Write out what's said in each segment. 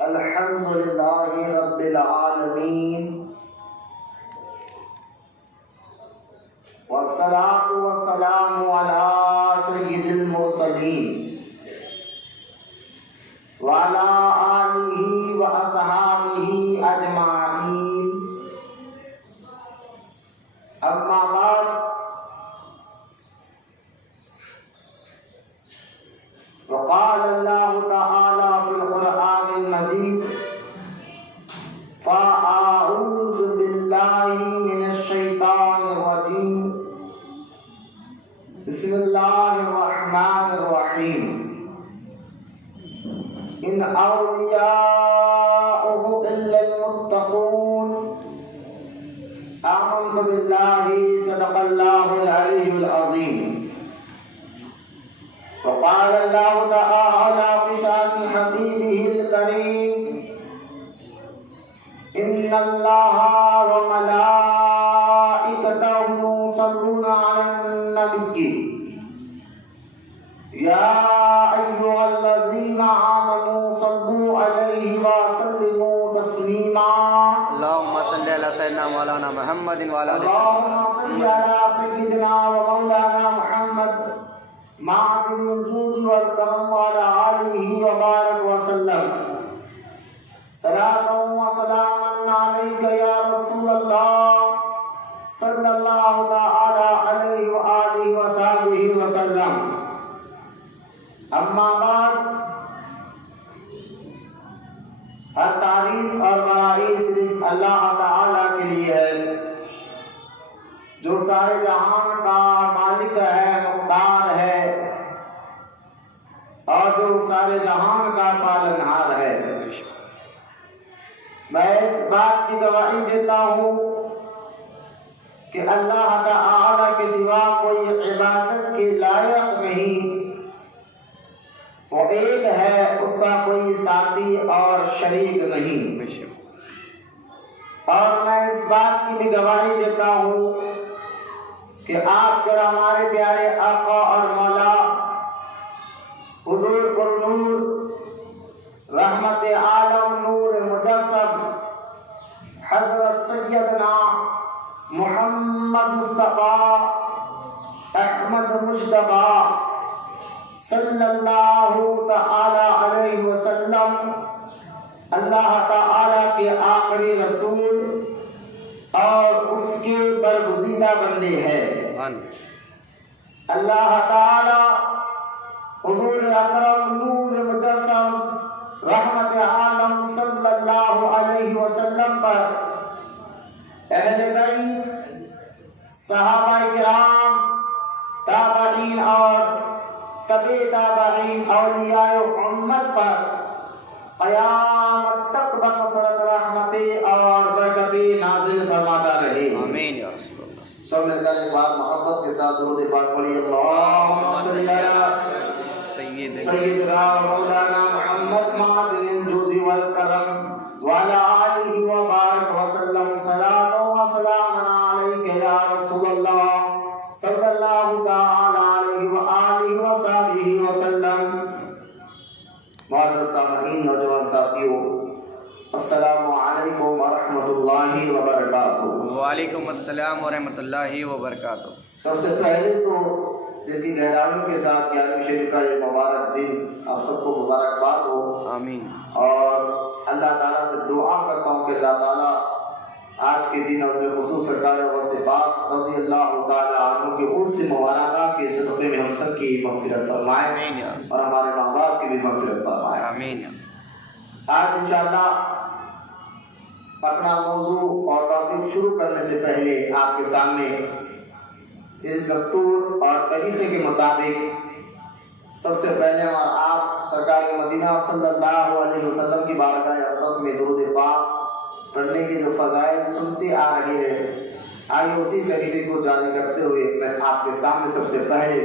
الحمد للہ رب العالمین والصلاة والسلام علی سید المرسلین وعلی آلہ واصحابہ اجمعین، اما بعد، وقال اللہ تعالی فی القرآن المجید فأعوذ باللہ من الشیطان الرجیم بسم اللہ الرحمن الرحیم ان اولیاؤہ الا المتقون آمنت باللہ صدق اللہ العلی العظیم۔ وقال اللہ تعالی في شأن حبیبہ الکریم ان اللہ وملائکتہ یصلون علی النبی یا ایھا الذین آمنوا صلوا علیہ وسلموا تسلیما۔ اللهم صل على سيدنا مولانا محمد وعلى آله اللهم صل على سيدنا ومولانا محمد معدن الجود والکرم وعلى آلہ وبارک وسلم۔ صلاة وسلاما عليك يا رسول الله صلى الله تعالى عليه وآله وصحبه وسلم۔ اما بعد، ہر تعریف اور بڑائی صرف اللہ تعالی کے لیے ہے جو سارے جہان کا مالک ہے، مختار ہے اور جو سارے جہان کا پالنہار ہے۔ میں اس بات کی گواہی دیتا ہوں کہ اللہ تعالی کے سوا کوئی عبادت کے لائق نہیں، وہ ایک ہے، اس کا کوئی ساتھی اور شریک نہیں۔ اور میں اس بات کی بھی گواہی دیتا ہوں کہ آپ جو ہمارے پیارے آقا اور مولا حضور النور رحمت عالم نور مجسم حضرت سیدنا محمد مصطفیٰ احمد مجتبیٰ صلی اللہ تعالی علیہ وسلم اللہ تعالی کے آخری رسول اور اس کے برگزیدہ بندے ہیں۔ اللہ تعالی حضور اکرم نور مجسم رحمت عالم صلی اللہ علیہ وسلم پر، اہل بیت، صحابہ کرام، تابعین اور تبع تابعین، اولیاء امت پر قیامت تک بکثرت رحمتیں اور برکتیں نازل فرماتا رہے۔ آمین یا رسول اللہ۔ سب مل کر ایک بار محبت کے ساتھ درود پاک پڑھیے، اللہم صلی علی سیدنا مولانا محمد معدن الجود والکرم وعلی آلہ وبارک وسلم۔ صلاۃ و سلام علیک یا رسول اللہ صلی اللہ تعالی علیہ وآلہ وصحبہ وسلم۔ معزز سامعین، نوجوان ساتھیوں، السلام علیکم ورحمۃ اللہ وبرکاتہ۔ وعلیکم السلام ورحمۃ اللہ وبرکاتہ۔ سب سے پہلے تو دل کی گہرائیوں کے ساتھ گیارہویں شریف کا یہ مبارک دن آپ سب کو مبارکباد ہو۔ آمین۔ اور اللہ تعالیٰ سے دعا کرتا ہوں کہ اللہ تعالیٰ آج کے دن اور خصوص سرکار غوث پاک رضی اللہ تعالیٰ عنہ کے عرس مبارکہ کے صدقے میں ہم سب کی مغفرت فرمائے اور ہمارے ماں باپ کی بھی مغفرت فرمائے۔ آمین۔ آج انشاءاللہ اپنا موضوع اور ٹاپک شروع کرنے سے پہلے آپ کے سامنے اس دستور اور طریقے کے مطابق سب سے پہلے اور آپ سرکار مدینہ صلی اللہ علیہ وسلم کی بارگاہ اقدس میں درود پاک پڑھنے کے جو فضائل سنتے آ رہے ہیں، آئیے اسی طریقے کو جاری کرتے ہوئے میں آپ کے سامنے سب سے پہلے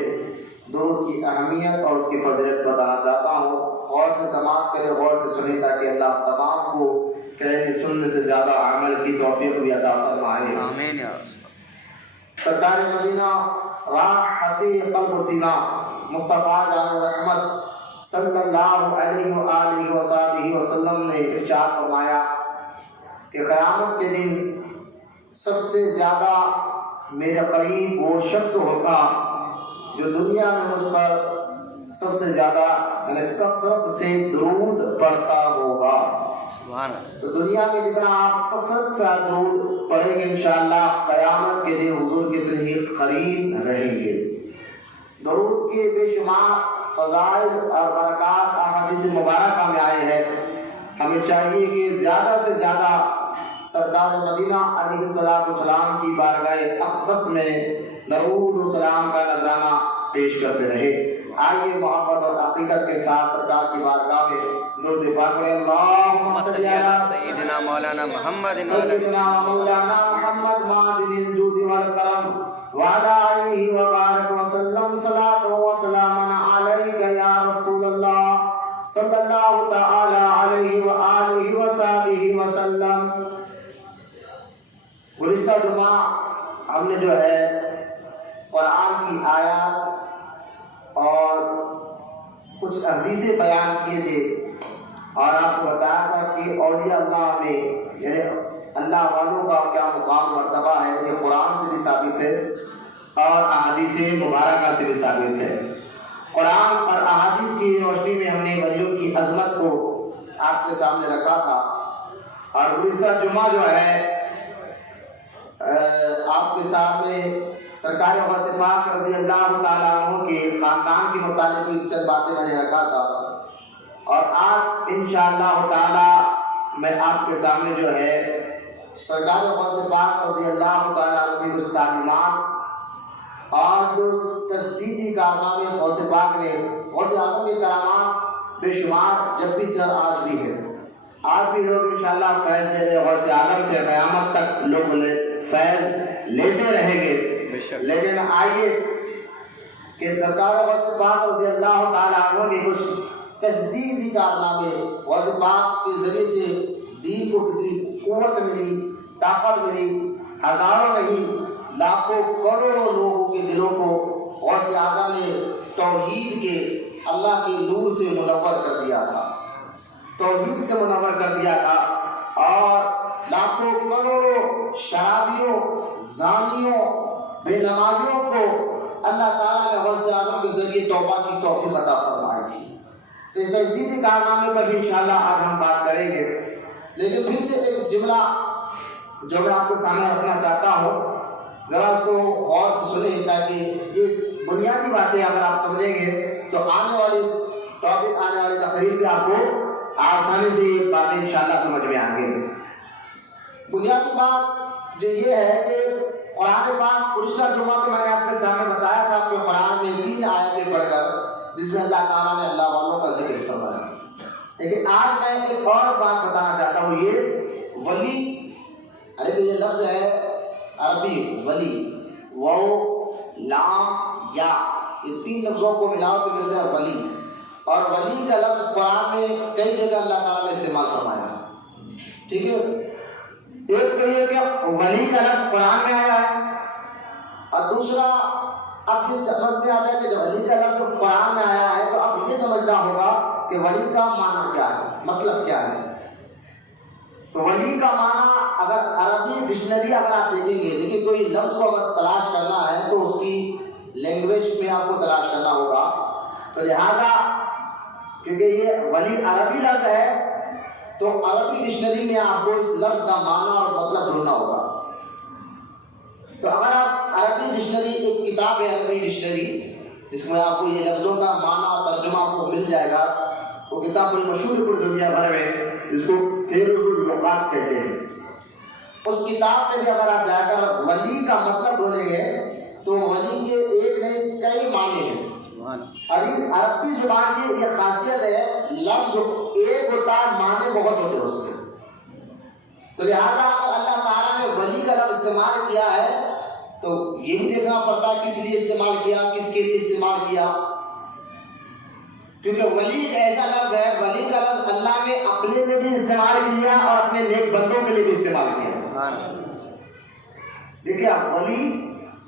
درود کی اہمیت اور اس کی فضیلت بتانا چاہتا ہوں۔ غور سے سماعت کرے، غور سے سنیں تاکہ اللہ تمام کو کہنے سننے سے زیادہ عمل کی توفیق بھی عطا فرمائے۔ آمین یا رسول۔ سرکار مدینہ راحت قلب و سینہ مصطفیٰ جان رحمت صلی اللہ علیہ وآلہ وسلم نے ارشاد فرمایا کہ قیامت کے دن سب سے زیادہ میرے قریب وہ شخص ہوگا جو دنیا میں مجھ پر سب سے زیادہ کثرت سے درود پڑھتا ہوگا. تو دنیا میں جتنا آپ کثرت سے درود پڑھیں گے انشاءاللہ قیامت کے دن حضور کے اتنے قریب رہیں گے. درود کے بے شمار فضائل اور برکات احادیث مبارکہ میں آئے ہیں. ہمیں چاہیے کہ زیادہ سے زیادہ سرکار مدینہ علیہ السلام کی بارگاہ اقدس میں درود و سلام کا نذرانہ پیش کرتے رہے. آئیے محبت اور عقیدت کے ساتھ سرکار کی بارگاہ میں درود پاک پڑھیں. اللہم صلی علی سیدنا مولانا محمد سیدنا مولانا محمد ماجد الجود والکرم وعلی آلہ وبارک وسلم صلاۃ و سلام علیک یا رسول اللہ صلی اللہ تعالی علیہ وآلہ وصحبہ وسلم. گزشتہ جمعہ ہم نے جو ہے قرآن کی آیات اور کچھ حدیثیں بیان کیے تھے اور آپ کو بتایا تھا کہ اولیاء اللہ میں یعنی اللہ والوں کا کیا مقام مرتبہ ہے. یہ قرآن سے بھی ثابت ہے اور احادیث مبارکہ سے بھی ثابت ہے. قرآن اور احادیث کی روشنی میں ہم نے ولیوں کی عظمت کو آپ کے سامنے رکھا تھا. اور گزشتہ جمعہ جو ہے آپ کے سامنے سرکار غوث پاک رضی اللہ تعالیٰ عنہ کے خاندان کے متعلق بھی چند باتیں میں نے رکھا تھا. اور آج انشاءاللہ تعالیٰ میں آپ کے سامنے جو ہے سرکار غوث پاک رضی اللہ تعالیٰ عنہ کی کچھ تعلیمات اور جو تجدیدی کارنامے غوث پاک نے غوث اعظم کے کرامات بے شمار جب بھی تھے آج بھی ہے. آج بھی لوگ انشاءاللہ فیض لے رہے غوث اعظم سے قیامت تک لوگ فیض لیتے رہیں گے. لیکن آئیے کہ سرکار غوث پاک رضی اللہ تعالیٰ عنہ کے کچھ تجدیدی کارنامے غوث پاک کے ذریعے سے دین کو کتنی قوت ملی طاقت ملی. ہزاروں نہیں لاکھوں کروڑوں لوگوں کے دلوں کو غوث اعظم نے توحید کے اللہ کے نور سے منور کر دیا تھا. توحید سے منور کر دیا تھا اور لاکھوں کروڑوں شرابیوں زانیوں بے نمازیوں کو اللہ تعالیٰ نے غوث اعظم کے ذریعے توبہ کی توفیق عطا فرمائی تھی. تو اس تجدیدی کارنامے پر بھی انشاءاللہ آج ہم بات کریں گے. لیکن پھر سے ایک جملہ جو میں آپ کے سامنے رکھنا چاہتا ہوں, ذرا اس کو غور سے سنیں تاکہ یہ بنیادی باتیں اگر آپ سمجھیں گے تو آنے والی ٹاپک آنے والی تقریر بھی آپ کو آسانی سے یہ باتیں انشاءاللہ سمجھ میں آئیں گے. بنیادی بات جو یہ ہے کہ قرآن پاک گزشتہ جمعہ تو میں نے آپ کے سامنے بتایا تھا کہ قرآن میں 3 آیتیں پڑھ کر جس میں اللہ تعالیٰ نے اللہ والوں کا ذکر فرمایا. لیکن آج میں ایک اور بات بتانا چاہتا ہوں. یہ ولی کہ یہ لفظ ہے عربی ولی واو لام یا یہ 3 لفظوں کو ملاؤ تو ملتا ہے ولی. اور ولی کا لفظ قرآن میں کئی جگہ اللہ تعالیٰ نے استعمال فرمایا. ٹھیک ہے, ایک تو یہ کہ ولی کا لفظ قرآن میں آیا ہے اور دوسرا اب یہ سمجھ میں آ جائے کہ جب ولی کا لفظ قرآن میں آیا ہے تو اب یہ سمجھنا ہوگا کہ ولی کا معنی کیا ہے, مطلب کیا ہے. تو ولی کا معنی اگر عربی ڈکشنری اگر آپ دیکھیں گے, دیکھیں کوئی لفظ کو اگر تلاش کرنا ہے تو اس کی لینگویج میں آپ کو تلاش کرنا ہوگا. تو لہٰذا کیونکہ یہ ولی عربی لفظ ہے تو عربی ڈکشنری میں آپ کو اس لفظ کا معنی اور مطلب ڈھونڈنا ہوگا. تو اگر آپ عربی ڈکشنری, ایک کتاب ہے عربی ڈکشنری جس میں آپ کو یہ لفظوں کا معنی اور ترجمہ آپ کو مل جائے گا. وہ کتاب بڑی مشہور ہے پوری دنیا بھر میں, جس کو فہرست اللغات کہتے ہیں. اس کتاب میں بھی اگر آپ جا کر ولی کا مطلب ڈھونڈیں گے تو ولی کے ایک نہیں کئی معنی ہیں. عربی زبان کی یہ خاصیت ہے, لفظ ایک ہوتا ہے معنی بہت ہوتے ہیں اس کے. تو لہٰذا اگر اللہ تعالیٰ نے ولی کا لفظ استعمال کیا ہے تو یہ بھی دیکھنا پڑتا ہے کس لیے استعمال کیا, کس کے لیے استعمال کیا. کیونکہ ولی ایک ایسا لفظ ہے, ولی کا لفظ اللہ نے اپنے میں بھی استعمال کیا اور اپنے نیک بندوں کے لیے بھی استعمال کیا. دیکھیے آپ, ولی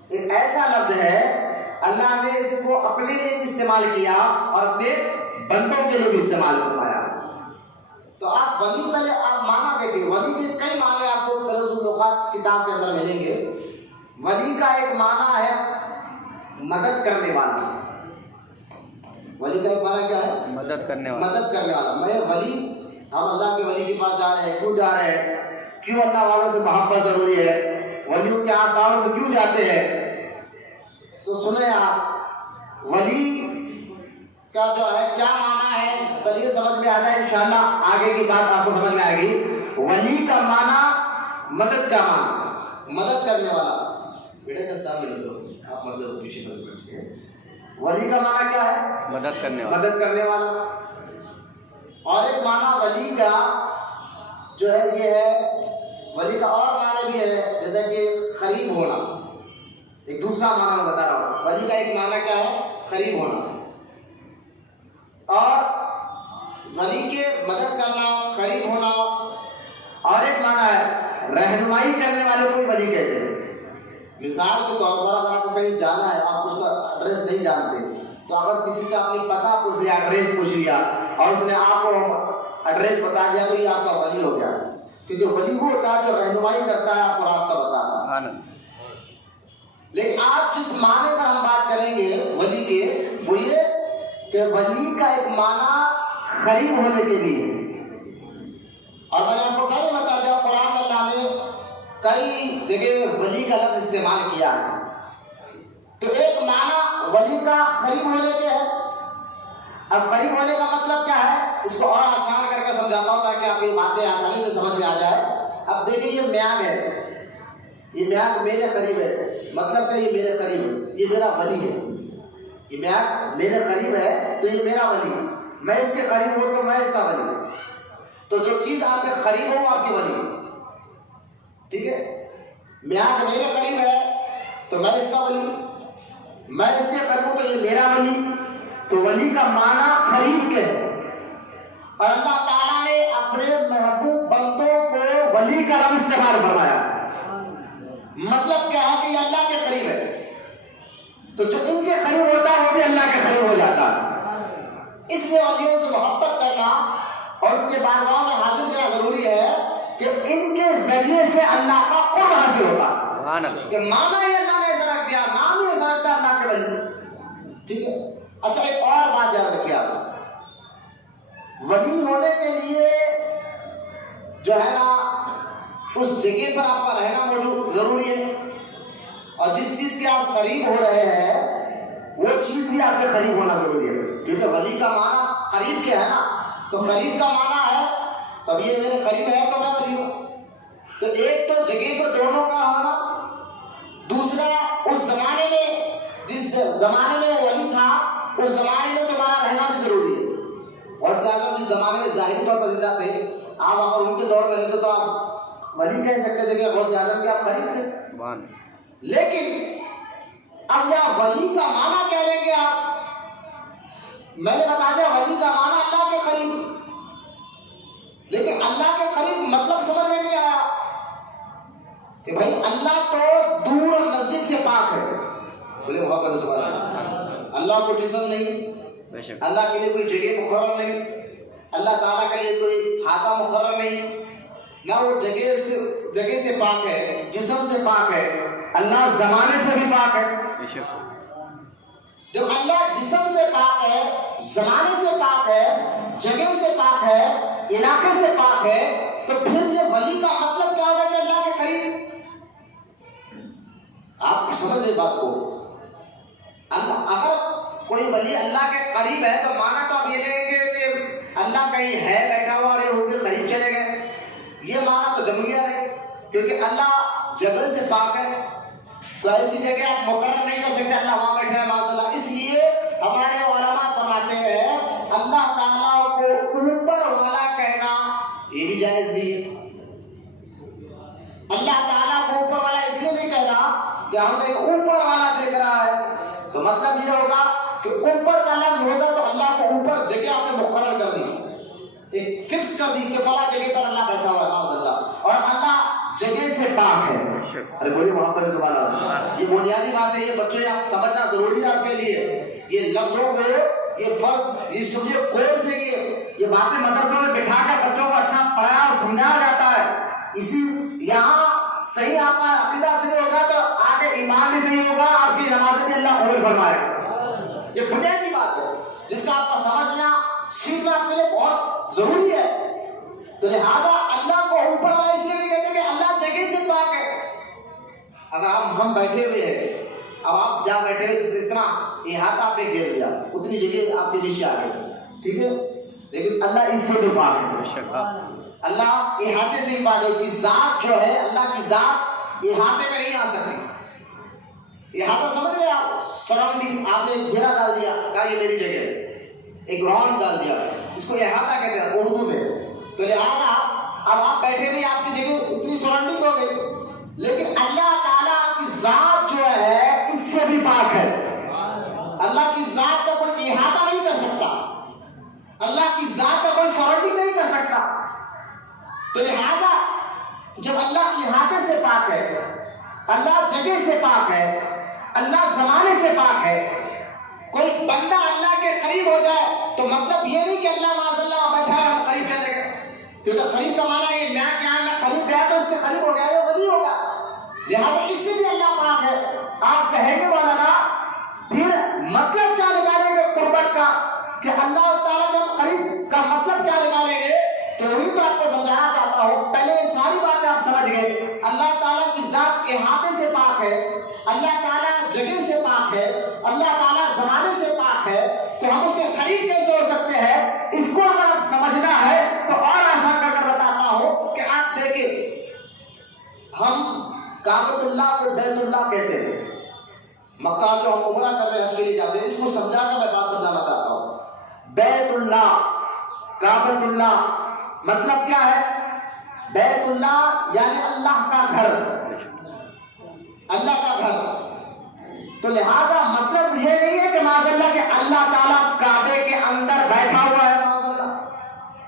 ایک ایسا لفظ ہے اللہ نے اس کو اپنے لیے استعمال کیا اور اپنے بندوں بھی استعمال فرمایا۔ تو آپ ولی پہلے آپ معنی دیکھیں، ولی کے کئی معنی آپ کو فیروز اللغات کتاب کے اندر ملیں گے۔ ولی کا ایک معنی ہے مدد کرنے والا۔ ولی کا ایک معنی کیا ہے؟ مدد کرنے والا۔ مدد کرنے والا۔ میں ولی، ہم اللہ کے ولی کے پاس جا رہے ہیں، کیوں جا رہے ہیں؟ کیوں اللہ والوں سے محبت ضروری ہے؟ ولیوں کے آس پاس میں کیوں جاتے ہیں؟ تو سنیں آپ، ولی کا جو ہے کیا معنی ہے پہلے یہ سمجھ میں آ جائے، انشاءاللہ آگے کی بات آپ کو سمجھ میں آئے گی۔ ولی کا معنی مدد کا معنی، مدد کرنے والا۔ بیٹے کا سامنے نظر آپ مدد پیچھے کر بیٹھتے ہیں۔ ولی کا معنی کیا ہے؟ مدد کرنے والا۔ مدد کرنے والا۔ اور ایک معنی ولی کا جو ہے یہ ہے، ولی کا اور معنی بھی ہے جیسا کہ قریب ہونا۔ ایک دوسرا معنی میں بتا رہا ہوں، ولی کا ایک معنی کیا ہے؟ قریب ہونا۔ اور ولی کے مدد کرنا، قریب ہونا۔ اور ایک معنی ہے رہنمائی کرنے والے کو ولی کہتے ہیں۔ مثال کے طور پر اگر آپ کو کہیں جانا ہے، آپ اس کا ایڈریس نہیں جانتے، تو اگر کسی سے آپ نے پتہ پوچھ لیا، ایڈریس پوچھ لیا، اور اس نے آپ کو ایڈریس بتا دیا، تو یہ آپ کا ولی ہو گیا۔ کیونکہ ولی وہ ہوتا ہے جو رہنمائی کرتا ہے، آپ کو راستہ بتاتا ہے۔ لیکن آج جس معنی پر ہم بات کریں گے ولی کے، وہ یہ کہ ولی کا ایک معنی قریب ہونے کے لیے۔ اور میں نے آپ کو پہلے بتا دیا، قرآن میں اللہ نے کئی جگہ ولی کا لفظ استعمال کیا ہے۔ تو ایک معنی ولی کا قریب ہونے کے ہے۔ اب قریب ہونے کا مطلب کیا ہے، اس کو اور آسان کر کے سمجھاتا ہوں تاکہ آپ یہ باتیں آسانی سے سمجھ میں آ جائے۔ اب دیکھیں یہ میاں ہے، یہ میاں میرے قریب ہے، مطلب کہ یہ میرے قریب ہے، یہ میرا ولی ہے۔ یہ میاں میرے قریب ہے تو یہ میرا ولی، میں اس کے قریب ہوں تو میں اس کا ولی۔ تو جو چیز آپ کے قریب ہو وہ آپ کی ولی، ٹھیک ہے؟ میاں میرے قریب ہے تو میں اس کا ولی، میں اس کے قریب ہوں تو یہ میرا ولی۔ تو ولی کا معنی قریب کے ہے۔ اور اللہ تعالیٰ نے اپنے محبوب بندوں کو ولی کا لفظ استعمال فرمایا۔ مطلب کیا ہے کہ یہ اللہ کے قریب ہے، تو جو ان کے قریب ہوتا ہے وہ بھی اللہ کے قریب ہو جاتا ہے۔ اس لیے ولیوں سے محبت کرنا اور ان کے بارگاہ میں حاضر کرنا ضروری ہے کہ ان کے ذریعے سے اللہ کا قرب حاصل ہوتا ہے۔ کہ مانا ہی اللہ نے ایسا رکھ دیا، نام ہی ایسا رکھتا ہے اللہ کے ولی، ٹھیک ہے؟ اچھا ایک اور بات یاد رکھیے آپ، ولی ہونے کے لیے جو ہے نا اس جگہ پر آپ کا رہنا موجود ضروری ہے، اور جس چیز کے آپ قریب ہو رہے ہیں وہ چیز بھی آپ کے قریب ہونا ضروری ہے۔ کیونکہ ولی کا معنی قریب کیا ہے نا، تو قریب کا معنی ہے تب یہ میرے قریب ہے تو میں ولی ہوں۔ تو ایک تو جگہ پہ دونوں کا ہونا، دوسرا اس زمانے میں جس زمانے میں وہ ولی تھا اس زمانے میں تمہارا رہنا بھی ضروری ہے۔ غوث اعظم جس زمانے میں ظاہری طور پر زندہ تھے، آپ اگر ان کے دور میں رہتے تو آپ ولی کہہ سکتے تھے کہ غوث اعظم کے آپ قریب تھے۔ لیکن اب یہاں ولی کا معنی کہہ لیں گے آپ، میں نے بتا دیا ولی کا معنی اللہ کے قریب، لیکن اللہ کے قریب مطلب سمجھ میں نہیں آیا کہ بھائی اللہ تو دور اور نزدیک سے پاک ہے۔ بولے محبت سے سبحان اللہ۔ اللہ کو جسم نہیں، اللہ کے لیے کوئی جگہ مقرر نہیں، اللہ تعالیٰ کے لیے کوئی خاکہ مقرر نہیں، نہ وہ جگہ سے پاک ہے، جسم سے پاک ہے، اللہ زمانے سے بھی پاک ہے۔ جب اللہ جسم سے پاک ہے، زمانے سے پاک ہے، جگہ سے پاک ہے، علاقے سے پاک ہے، تو پھر یہ ولی کا مطلب کیا ہوگا کہ اللہ کے قریب؟ آپ سمجھے بات کو؟ اگر کوئی ولی اللہ کے قریب ہے تو مانا تو آپ یہ لیں گے کہ اللہ کہیں ہے بیٹھا ہوا اور یہ ہو کے قریب چلے گئے، یہ مانا تو جمعیہ ہے، کیونکہ اللہ جگہ سے پاک ہے، تو ایسی جگہ آپ مقرر نہیں کر سکتے اللہ وہاں بیٹھا ہے معاذ اللہ۔ اس لیے ہمارے علماء فرماتے ہیں اللہ تعالیٰ کو اوپر والا کہنا یہ بھی جائز نہیں ہے۔ اللہ تعالیٰ کو اوپر والا اس لیے نہیں کہنا کہ ہم کہیں اوپر والا دیکھ رہا ہے، تو مطلب یہ ہوگا کہ اوپر کا لفظ ہوگا تو اللہ کو اوپر جگہ آپ نے مقرر کر دی، ایک فکس کر دی کہ فلاں جگہ پر اللہ بیٹھا ہوا ہے معاذ اللہ، اور اللہ جگہ سے پاک ہے۔ ارے بولیے محمد سبحان اللہ۔ یہ بنیادی بات ہے، یہ بچوں آپ سمجھنا ضروری ہے آپ کے لیے۔ یہ لفظوں کو، یہ فرض، یہ سمجھے قول سے یہ یہ باتیں مدرسوں میں بٹھا کر بچوں کو اچھا پڑھایا اور سمجھایا جاتا ہے. اسی یہاں صحیح آپ کا عقیدہ صحیح ہوگا تو آگے ایمان بھی صحیح ہوگا, آپ کی نماز بھی اللہ قبول فرمائے گا. یہ بنیادی بات ہے جس کا آپ کا سمجھنا سیکھنا آپ کے لیے بہت ضروری ہے. تو لہٰذا اللہ کو اوپر والا اس لیے نہیں کہتے کہ اللہ جگہ سے پاک ہے. اگر ہم بیٹھے ہوئے ہیں, اب آپ جہاں بیٹھے ہوئے اتنا احاطہ آپ نے گھیر لیا, اتنی جگہ آپ کے نیچے آ گئی, ٹھیک ہے, لیکن اللہ اس سے بھی پاک ہے. اللہ احاطے سے بھی پاک ہے. اس کی ذات جو ہے, اللہ کی ذات احاطے میں نہیں آ سکتی. احاطہ سمجھ گئے آپ, سراؤنڈنگ آپ نے گھیرا ڈال دیا, کہا یہ میری جگہ ہے, ایک راؤنڈ ڈال دیا, اس کو احاطہ کہتے ہیں اردو میں. تو لہٰذا اب آپ بیٹھے نہیں, آپ کی جگہ اتنی سراؤنڈنگ ہو گئی, لیکن اللہ تعالیٰ کی ذات جو ہے اس سے بھی پاک ہے. اللہ کی ذات کا کوئی احاطہ نہیں کر سکتا, اللہ کی ذات کا کوئی سراؤنڈنگ نہیں کر سکتا. تو لہٰذا جب اللہ احاطے سے پاک ہے, اللہ جگہ سے پاک ہے, اللہ زمانے سے پاک ہے, کوئی بندہ اللہ کے قریب ہو جائے تو مطلب یہ نہیں کہ اللہ معاذ اللہ بیٹھا ہے ہم قریب چلے گئے, کیونکہ قریب کا معنی یہ میں کیا ہے, میں قریب گیا تو اس کے قریب ہو گیا, یہ ولی ہوگا. لہٰذا اس سے بھی اللہ پاک ہے. آپ کہیں گے مولانا پھر مطلب کیا نکالیں گے قربت کا, کہ اللہ تعالیٰ کے قریب کا مطلب کیا نکالیں گے؟ تو وہی تو آپ کو سمجھانا چاہتا ہوں. پہلے یہ ساری باتیں آپ سمجھ گئے. اللہ تعالیٰ کی ذات احاطے سے پاک ہے, اللہ تعالیٰ جگہ سے پاک ہے, اللہ تعالیٰ زمانے سے پاک ہے, تو ہم اس کے قریب کیسے ہو سکتے ہیں؟ اس کو اگر آپ سمجھنا ہے تو اور آسان کر کر بتاتا ہوں کہ آپ دیکھیں, ہم کعبۃ اللہ کو بیت اللہ کہتے ہیں. مکہ جو ہم عمرہ کر رہے ہیں, حج کے لیے جاتے ہیں, اس کو سمجھا کر میں بات سمجھانا چاہتا ہوں. بیت اللہ, کعبۃ اللہ مطلب کیا ہے؟ بیت اللہ یعنی اللہ کا گھر, اللہ کا گھر. تو لہذا مطلب یہ نہیں ہے کہ معاذ اللہ کہ اللہ تعالیٰ کعبے کے اندر بیٹھا ہوا ہے, معاذ اللہ,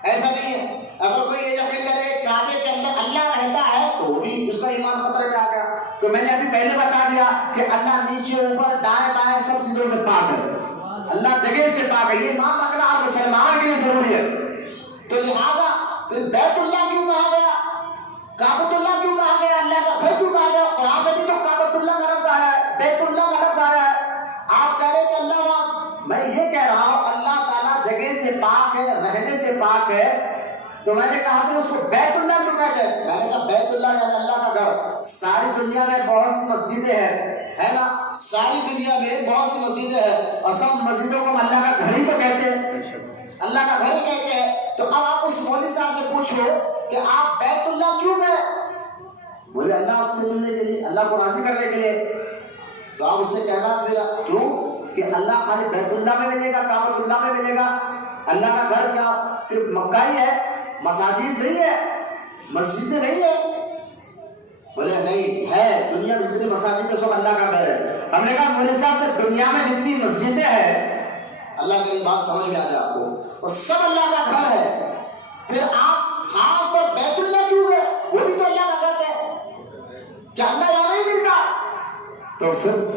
ایسا نہیں ہے. اگر کوئی یہ یقین کرے کعبے کے اندر اللہ رہتا ہے تو وہ بھی اس کا ایمان خطرے میں آ گیا. تو میں نے ابھی پہلے بتا دیا کہ اللہ نیچے اوپر دائیں بائیں سب چیزوں سے پاک ہے, اللہ جگہ سے پاک ہے. یہ ایمان رکھنا ہر مسلمان کے لیے ضروری ہے. تو لہذا بیت اللہ کیوں کہا گیا, کعبۃ اللہ کیوں کہا گیا, اللہ کا گھر کیوں کہا گیا؟ قرآن میں بھی تو کعبۃ اللہ کا لفظ آیا ہے, بیت اللہ کا لفظ آیا ہے. آپ کہہ رہے کہ اللہ, میں یہ کہہ رہا ہوں اللہ تعالیٰ جگہ سے پاک ہے, رہنے سے پاک ہے. تو میں نے کہا کہ اس کو بیت اللہ کیوں کہتے ہیں؟ میں نے کہا بیت اللہ یعنی اللہ کا گھر. ساری دنیا میں بہت سی مسجدیں ہیں, ہے نا, ساری دنیا میں بہت سی مسجدیں ہیں, اور سب مسجدوں کو اللہ کا گھر ہی تو کہتے ہیں, اللہ کا گھر ہی کہتے ہیں. تو اب آپ اس مولوی صاحب سے پوچھو کہ آپ بیت اللہ کیوں گئے؟ بولے اللہ آپ سے ملنے کے لیے, اللہ کو راضی کرنے کے لیے. تو آپ اس سے کہنا پھر کیوں کہ اللہ خالی بیت اللہ میں ملے گا, کعبۃ اللہ میں ملے گا؟ اللہ کا گھر کیا صرف مکہ ہی ہے, مساجد نہیں ہے, مسجدیں نہیں ہے؟ بولے نہیں ہے, دنیا میں جتنی مساجد ہے سب اللہ کا گھر ہے. ہم نے کہا مولوی صاحب دنیا میں جتنی مسجدیں ہیں, اللہ کی بات سمجھ میں آ جائے آپ کو, اور سب اللہ کا گھر ہے, پھر آپ خاص طور بیت اللہ کیوں گئے؟ وہ بھی تو اللہ کا گھر ہے, کیا اللہ یہاں نہیں ملتا؟ تو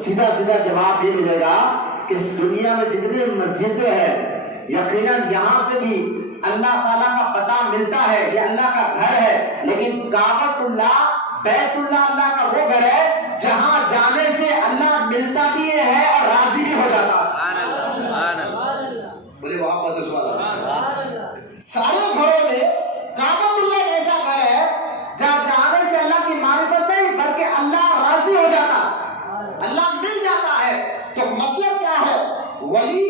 سیدھا سیدھا جواب یہ ملے گا کہ اس دنیا میں جتنی مسجدیں ہیں یقیناً یہاں سے بھی اللہ تعالیٰ کا پتہ ملتا ہے, یہ اللہ کا گھر ہے. لیکن کعبۃ اللہ, بیت اللہ اللہ کا وہ گھر ہے جہاں جانے سے اللہ ملتا بھی ہے اور راضی بھی ہو جاتا ہے. بولے وہاں پر سے سوال, سارے گھروں میں کعبۃ اللہ ایک ایسا گھر ہے جہاں جانے سے اللہ کی معرفت نہیں بلکہ اللہ راضی ہو جاتا, اللہ مل جاتا ہے. تو مطلب کیا ہے؟ ولی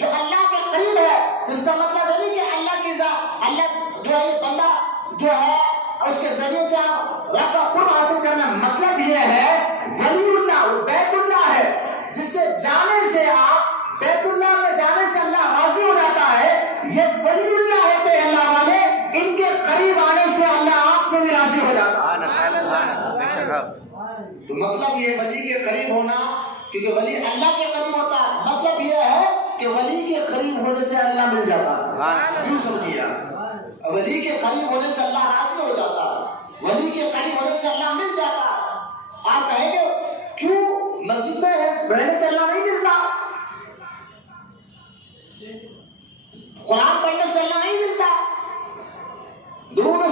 جو اللہ کے قریب ہے, اس کا مطلب یہ نہیں کہ اللہ کی ذات, اللہ جو ہے بندہ جو ہے اس کے ذریعے سے آپ رب کا قرب حاصل کرنا. مطلب یہ ہے ولی اللہ وہ بیت اللہ ہے جس کے جانے سے آپ, بیت اللہ میں جانے سے اللہ راضی ہو جاتا ہے. یہ ولی اللہ ہوتے ہیں اللہ والے, ان کے قریب آنے سے اللہ آپ سے بھی راضی ہو جاتا ہے. تو مطلب یہ ولی کے قریب ہونا, کیونکہ ولی اللہ کے قریب ہوتا ہے, مطلب یہ ہے کہ ولی کے قریب ہونے سے اللہ مل جاتا ہے. یوں سمجھیے آپ, ولی کے قریب ہونے سے اللہ راضی ہو جاتا ہے, ولی کے قریب ہونے سے اللہ مل جاتا ہے. آپ کہیں گے کیوں مسجد میں رہنے سے اللہ نہیں ملتا, قرآن پڑھنے سے اللہ نہیں ملتا؟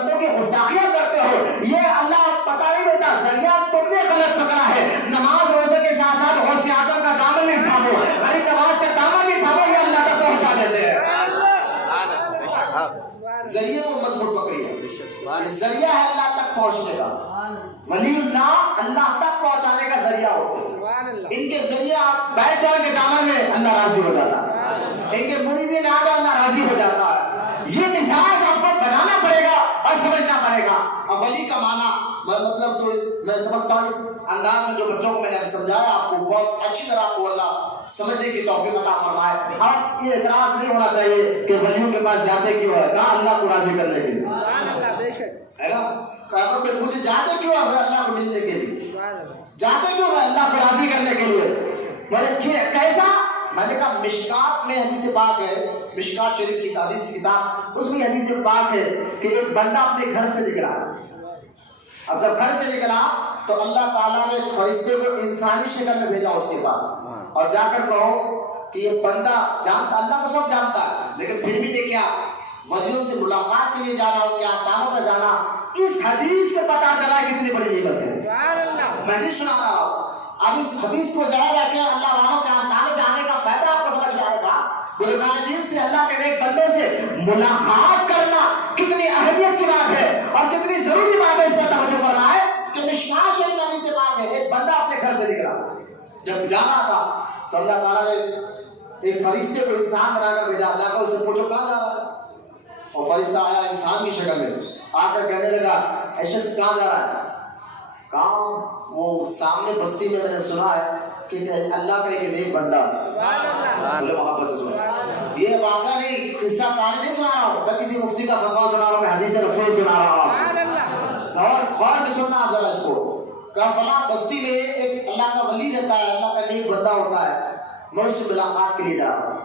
بندوں کی گستاخیاں کرتے ہو، یہ اللہ پتہ نہیں دیتا، ذریعہ تم نے غلط پکڑا ہے۔ نماز روزے کے ساتھ ساتھ غوث اعظم کا دامن بھی تھامو، غریب نواز کا دامن بھی تھامو، یہ اللہ تک پہنچا دیتے ہیں۔ ذریعے کو مضبوط پکڑیے، یہ ذریعہ ہے اللہ تک پہنچنے کا۔ ولی اللہ اللہ تک پہنچانے کا ذریعہ ہوتے ہیں، ان کے ذریعے آپ بیٹھ جائیں کے دامن میں اللہ راضی ہو جاتا ہے، ان کے مریدین آ جائے اللہ راضی ہو جاتا ہے۔ یہ مزاج آپ کو بنانا پڑے گا اور سمجھنا پڑے گا۔ اب ولی کا معنی مطلب تو میں سمجھتا ہوں اس انداز میں جو بچوں کو میں نے ابھی سمجھایا، آپ کو بہت اچھی طرح آپ کو اللہ سمجھنے کی توفیق عطا فرمائے۔ اب یہ اعتراض نہیں ہونا چاہیے کہ ولیوں کے پاس جاتے کیوں ہے، کہاں اللہ کو راضی کرنے کے لیے ہے نا، کہ مجھے جاتے کیوں ہے اللہ کو ملنے کے لیے، جاتے کیوں ہے اللہ کو راضی کرنے کے لیے۔ میں کیسا، میں نے کہا مشکات میں حدیث پاک ہے، مشکات شریف کی حدیث کی کتاب، اس میں حدیث پاک ہے کہ ایک بندہ اپنے گھر سے نکلا، اب جب گھر سے نکلا تو اللہ تعالیٰ نے ایک فرشتے کو انسانی شکل میں بھیجا اس کے پاس، اور جا کر کہو کہ یہ بندہ جانتا، اللہ کو سب جانتا ہے لیکن پھر بھی دیکھا ولیوں سے ملاقات کے لیے جانا، ان کے آستانوں پر جانا، اس حدیث سے پتا چلا کتنی بڑی نعمت ہے۔ میں حدیث سنا رہا ہوں، اب اس حدیث کو ذرا رکھ کے اللہ والوں کے آستانے پہ آنے کا فائدہ آپ کو سمجھ میں آئے گا۔ بزرگان دین سے، اللہ کے نیک بندوں سے ملاقات کرنا کتنی اہمیت کی بات ہے اور کتنی ضروری بات ہے، اس پر توجہ کرنا ہے کہ مشکات شریف حدیث سے بات ہے، ایک بندہ اپنے گھر سے نکلا، جب جا رہا تھا تو اللہ تعالیٰ نے ایک فرشتے کو انسان بنا کر بھیجا، جا کر اسے پوچھو کہاں جا رہا ہے، اور فرشتہ آیا انسان کی شکل میں، آ کر کہنے لگا اے شخص کہاں جا رہا ہے، کہاں، وہ سامنے بستی میں نے سنا ہے کہ اللہ کا ایک نیک بندہ، بولے محبت سے سنا، یہ واقعہ نہیں، قصہ کہانی نہیں سنا رہا ہوں، میں کسی مفتی کا فتویٰ سنا رہا ہوں، میں حدیث رسول سنا رہا ہوں، اور غور سے سننا آپ ذرا اس کو، کہ فلاں بستی میں ایک اللہ کا ولی رہتا ہے، اللہ کا نیک بندہ ہوتا ہے، میں اس سے ملاقات کے لیے جا رہا ہوں۔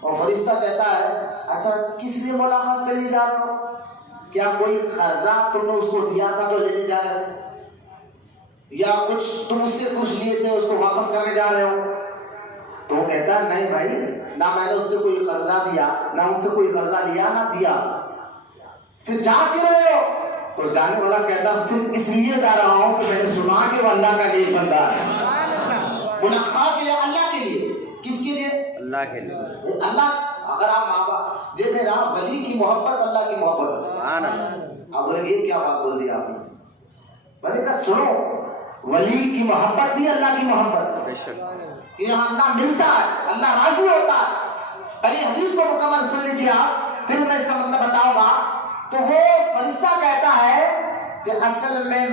اور فرشتہ کہتا ہے اچھا کس لیے ملاقات کے لیے جا رہے ہو، کیا کوئی قرضہ تم نے اس کو دیا تھا تو لینے جا رہے ہو، یا کچھ تم اس سے کچھ لیے تھے اس کو واپس کرنے جا رہے ہو؟ تو وہ کہتا ہے نہیں بھائی، نہ میں نے اس سے کوئی قرضہ دیا، نہ ان سے کوئی قرضہ لیا، نہ دیا، پھر جا کے رہے ہو؟ تو جانے والا کہتا صرف اس لیے جا رہا ہوں کہ میں نے سنا کہ وہ اللہ کا نیک بندہ ہے۔ ملاقات کے لیے، اللہ کے لیے، کس کے لیے؟ اللہ کے لیے۔ اللہ، اگر آپ ماں باپ جیسے رہا، ولی کی محبت اللہ کی محبت ہے۔ آپ بولے یہ کیا بات بول دی آپ نے، میں نے کہا سنو، ولی کی محبت بھی اللہ کی محبت، یہاں اللہ ملتا ہے، اللہ راضی ہوتا ہے۔ پہلے حدیث کو مکمل سن لیجیے آپ، پھر میں اس کا مطلب بتاؤں گا۔ تو وہ فرشتہ کہتا ہے کہ اصل میں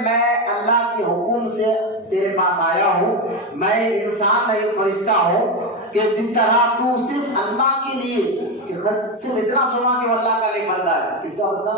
اللہ کے حکم سے تیرے پاس آیا ہوں، میں انسان نہیں فرشتہ ہوں، کہ جس طرح تو صرف اللہ کے لیے، کہ صرف اتنا سنا کہ وہ اللہ کا نیک بندہ ہے، کس کا بندہ؟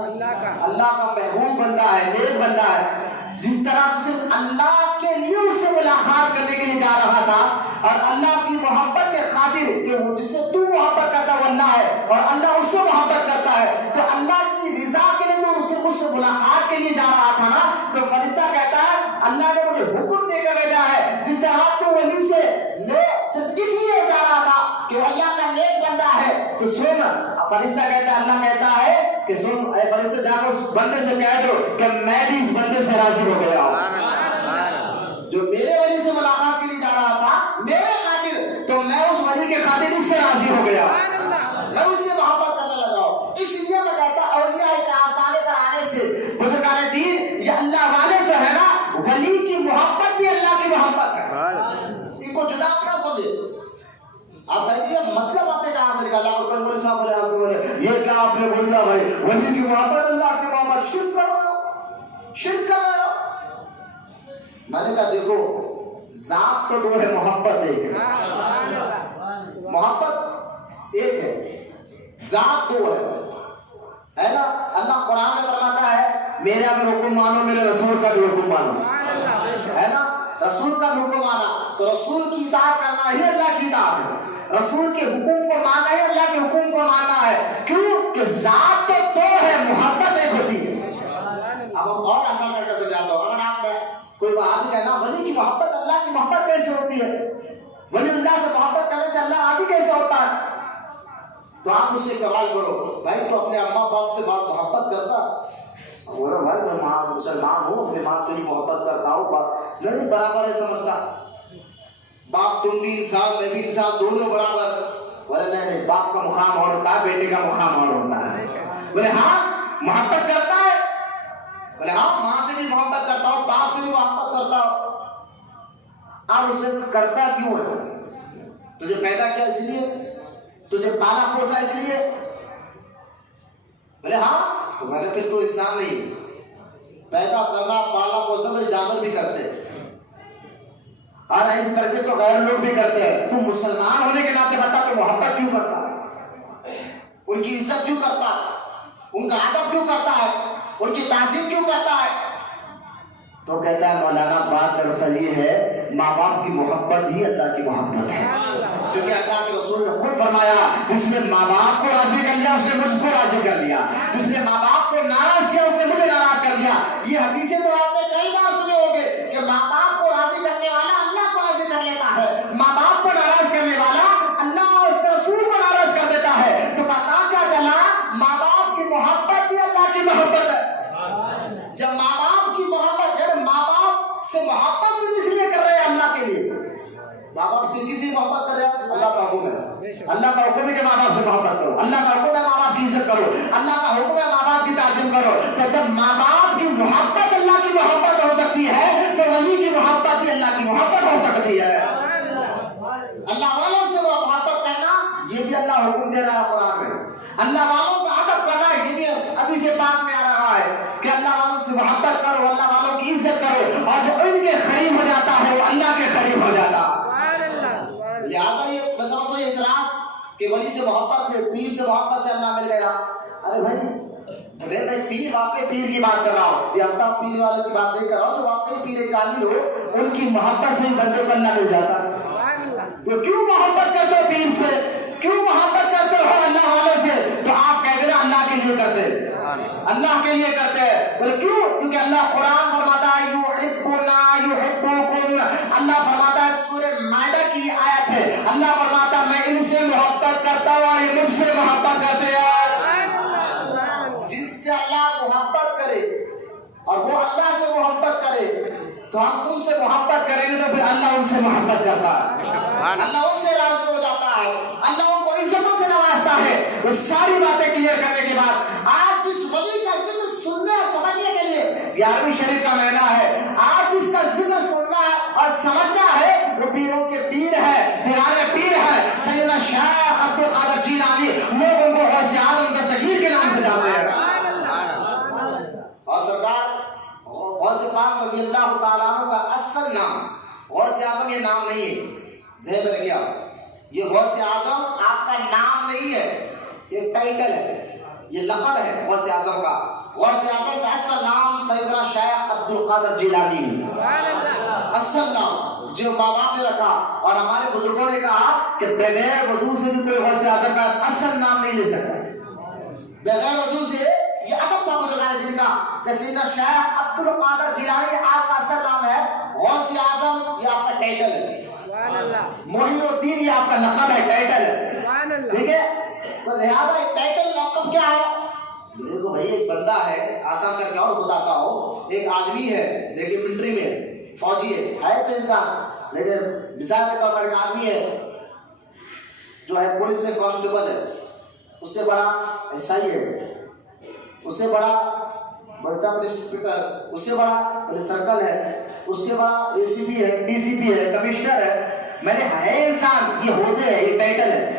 اللہ کا محبوب بندہ ہے، نیک بندہ ہے، جس طرح تو صرف اللہ کے لیے اس سے ملاقات کرنے کے لیے جا رہا تھا، اور اللہ کی محبت کے خاطر کہ وہ جس سے تو محبت کرتا ہے وہ اللہ ہے، اور اللہ اس سے محبت کرتا ہے، تو اللہ کی رضا کے لیے تو اس سے ملاقات کے لیے جا رہا تھا نا۔ تو فرشتہ کہتا ہے اللہ نے مجھے حکم دے کر بھیجا ہے، جس طرح تو ولی سے لے صرف اس لیے جا رہا تھا کہ وہ اللہ کا نیک بندہ ہے، تو سن، فرشتہ کہتا ہے، اللہ کہتا ہے کہ سن اے فرشتہ، جا کر اس بندے سے کہہ دو کہ میں بھی اس بندے سے راضی ہو گیا ہوں، جو میرے ولی سے ملاقات کے لیے جا رہا تھا میرے خاطر، تو میں اس ولی کے خاطر اس سے راضی ہو گیا، میں اس سے محبت کرنے لگا ہوں۔ اس لیے میں کہتا اولیاء کے آستانے پر آنے سے بزرگان دین، یہ اللہ والے جو ہے نا، ولی کی محبت بھی اللہ کی محبت ہے، ان کو جدا نہ سمجھے۔ آپ کہیں گے مطلب آپ نے کہاں سے نکالا، اور مولوی صاحب بولے آج بولے یہ کیا آپ نے بول دیا بھائی، ولی کی محبت اللہ کی محبت، شرک کر رہے ہو، شرک کر رہے ہو۔ میں نے کہا دیکھو ذات تو دو ہے، محبت ایک ہے، محبت ایک ہے، ذات دو ہے نا۔ اللہ قرآن میں فرماتا ہے میرا بھی حکم مانو، میرے رسول کا بھی حکم مانو، ہے نا، رسول کا بھی حکم مانا، تو رسول کی اطاعت کرنا ہی اللہ کی اطاعت ہے، رسول کے حکم کو ماننا ہے اللہ کے حکم کو ماننا ہے، کیوں کہ ذات تو دو ہے، محبت ایک ہوتی ہے۔ اب ہم اور آسان کر کے سمجھاتا ہوں، اگر آپ کوئی بات کہنا ولی کی محبت اللہ کی محبت کیسے ہوتی ہے، ولی اللہ سے محبت کرنے سے اللہ راضی کیسے ہوتا ہے، تو آپ مجھ سے ایک سوال کرو، بھائی تو اپنے اماں باپ سے بہت محبت کرتا، بولا بھائی میں ماں مسلمان ہوں، اپنی ماں سے بھی محبت کرتا ہوں، نہیں برابر ہے سمجھتا، باپ تم بھی انسان میں بھی انسان، دونوں برابر۔ بولے نہیں، باپ کا مقام اور ہوتا ہے، بیٹے کا مقام اور ہوتا ہے۔ بولے ہاں محبت کرتا ہے، بولے ہاں ماں سے بھی محبت کرتا ہوں، باپ سے بھی محبت کرتا ہوں۔ اب اسے کرتا کیوں ہے؟ تجھے پیدا کیا اس لیے، تجھے پالا پوسا اس لیے؟ بولے ہاں، تو میں نے پھر تو انسان نہیں، پیدا کرنا پالا پوسنا تو جانور بھی کرتے ہیں، اور اس تربیت تو غیر لوگ بھی کرتے ہیں۔ تو مسلمان ہونے کے ناطے بتا تو محبت کیوں کرتا ہے، ان کی عزت کیوں کرتا ہے، ان کا ادب کیوں کرتا ہے، ان کی تعظیم کیوں کرتا ہے؟ تو کہتا ہے مولانا بات دراصل یہ ہے، ماں باپ کی محبت ہی اللہ کی محبت ہے، کیونکہ اللہ کے رسول نے خود فرمایا جس نے ماں باپ کو راضی کر لیا اس نے مجھ کو راضی کر لیا، جس نے ماں باپ کو ناراض کیا اس نے مجھے ناراض کر دیا۔ یہ حدیثیں تو آپ نے کئی بار سنے ہوں گے کہ ماں باپ کو راضی کرنے والا اللہ کو راضی کر لیتا ہے، ماں باپ کو ناراض کرنے والا اللہ اور اس کے رسول کو ناراض کر دیتا ہے۔ تو پتا کیا چلا، ماں باپ کی محبت بھی اللہ کی محبت ہے۔ جب ماں باپ کی محبت، جب ماں باپ سے محبت صرف اس لیے کر رہے ہیں اللہ کے لیے، ماں باپ سے کسی محبت کر رہے ہیں، اللہ کا حکم ہے، اللہ کا حکم ہے کہ ماں باپ سے محبت کرو، اللہ کا حکم ہے ماں باپ کی عزت کرو، اللہ کا حکم ہے ماں باپ کی تعظیم کرو۔ تو جب ماں باپ کی محبت اللہ کی محبت ہو سکتی ہے تو ولی کی محبت بھی اللہ کی محبت ہو سکتی ہے۔ اللہ والوں سے وہ محبت کرنا یہ بھی اللہ حکم دے رہا ہے قرآن میں، اللہ والوں کا ادب کرنا یہ بھی حدیث پاک میں آ رہا ہے کہ اللہ والوں سے محبت کرو، اللہ والوں کی عزت کرو، اور جو ان کے قریب ہو جاتا ہے وہ اللہ کے قریب ہو جاتا ہے۔ لہٰذا یہ سمجھو یہ اعتراض کہ ولی سے محبت سے، پیر سے محبت سے اللہ مل گیا، ارے بھائی میں پیر واقعی پیر کی بات کر رہا ہوں، یافتہ پیر والے کی بات نہیں کر رہا ہوں، جو واقعی پیر کامل ہو ان کی محبت سے ہی بندے کو اللہ مل جاتا ہے۔ تو کیوں محبت کرتے ہو پیر سے، کیوں محبت کرتے ہو اللہ والوں سے؟ تو آپ کہتے ہیں اللہ کے لیے کرتے، اللہ کے لیے کرتے ہیں۔ بولے کیوں؟ کیونکہ اللہ قرآن فرماتا ہے یحبنا یحبکم، اللہ فرماتا ہے سورہ مائدہ کی آیت ہے، اللہ فرماتا ہے میں ان سے محبت کرتا ہوں اور یہ مجھ سے محبت کرتے ہیں۔ جس سے اللہ محبت کرے اور وہ اللہ سے محبت کرے تو ہم ان سے محبت کریں گے تو پھر اللہ ان سے محبت کرتا ہے، اللہ ان سے راضی ہو جاتا ہے، اللہ ان کو عزتوں سے نوازتا ہے۔ یہ ساری باتیں کلیئر کرنے کے بعد آج جس ولی کا ذکر سننا سمجھنے کے لیے 11ویں شریف کا مہینہ ہے، آج جس کا ذکر سننا اور سمجھنا ہے وہ پیروں کے پیر ہے، پیرانے پیر ہے، سیدنا شیخ عبد القادر جیلانی، لوگ ان کو غوث اعظم دستگیر کے نام سے جانتے ہیں۔ اور سرکار غوث پاک رضی اللہ تعالیٰ عنہ کا اصل نام غوث اعظم یہ نام نہیں ہے، ذہن میں رکھیے آپ، یہ غوث اعظم آپ کا نام نہیں ہے، یہ ٹائٹل ہے، یہ لقب ہے غوث اعظم کا۔ غوث اعظم کا اصل نام سیدنا شیخ عبد القادر جیلانی، اصل نام جو ماں باپ نے رکھا، اور ہمارے بزرگوں نے کہا کہ بغیر وضو سے بھی کوئی غوث اعظم کا اصل نام نہیں لے سکتا، بغیر وضو سے۔ یہ ادب تھا بزرگان دین کا کہ سیدنا شیخ عبد القادر جیلانی آپ کا اصل نام ہے، غوث اعظم یہ آپ کا ٹائٹل ہے، محی الدین یہ آپ کا لقب ہے، ٹائٹل ہے، ٹھیک ہے؟ تو لہٰذا ٹائٹل لقب کیا ہے؟ دیکھو بھائی ایک بندہ ہے، آسان کر کے اور بتاتا ہوں، ایک آدمی ہے لیکن ملٹری میں فوجی ہے تو انسان، لیکن مثال کے طور پر ایک آدمی ہے جو ہے پولیس میں کانسٹیبل ہے، اس سے بڑا ایس آئی ہے، اس سے بڑا سب انسپکٹر، اس سے بڑا سرکل ہے، اس کے بڑا اے سی پی ہے، ڈی سی پی ہے، کمشنر ہے، میں نے ہے انسان، یہ ہوتے ہے، یہ ٹائٹل ہے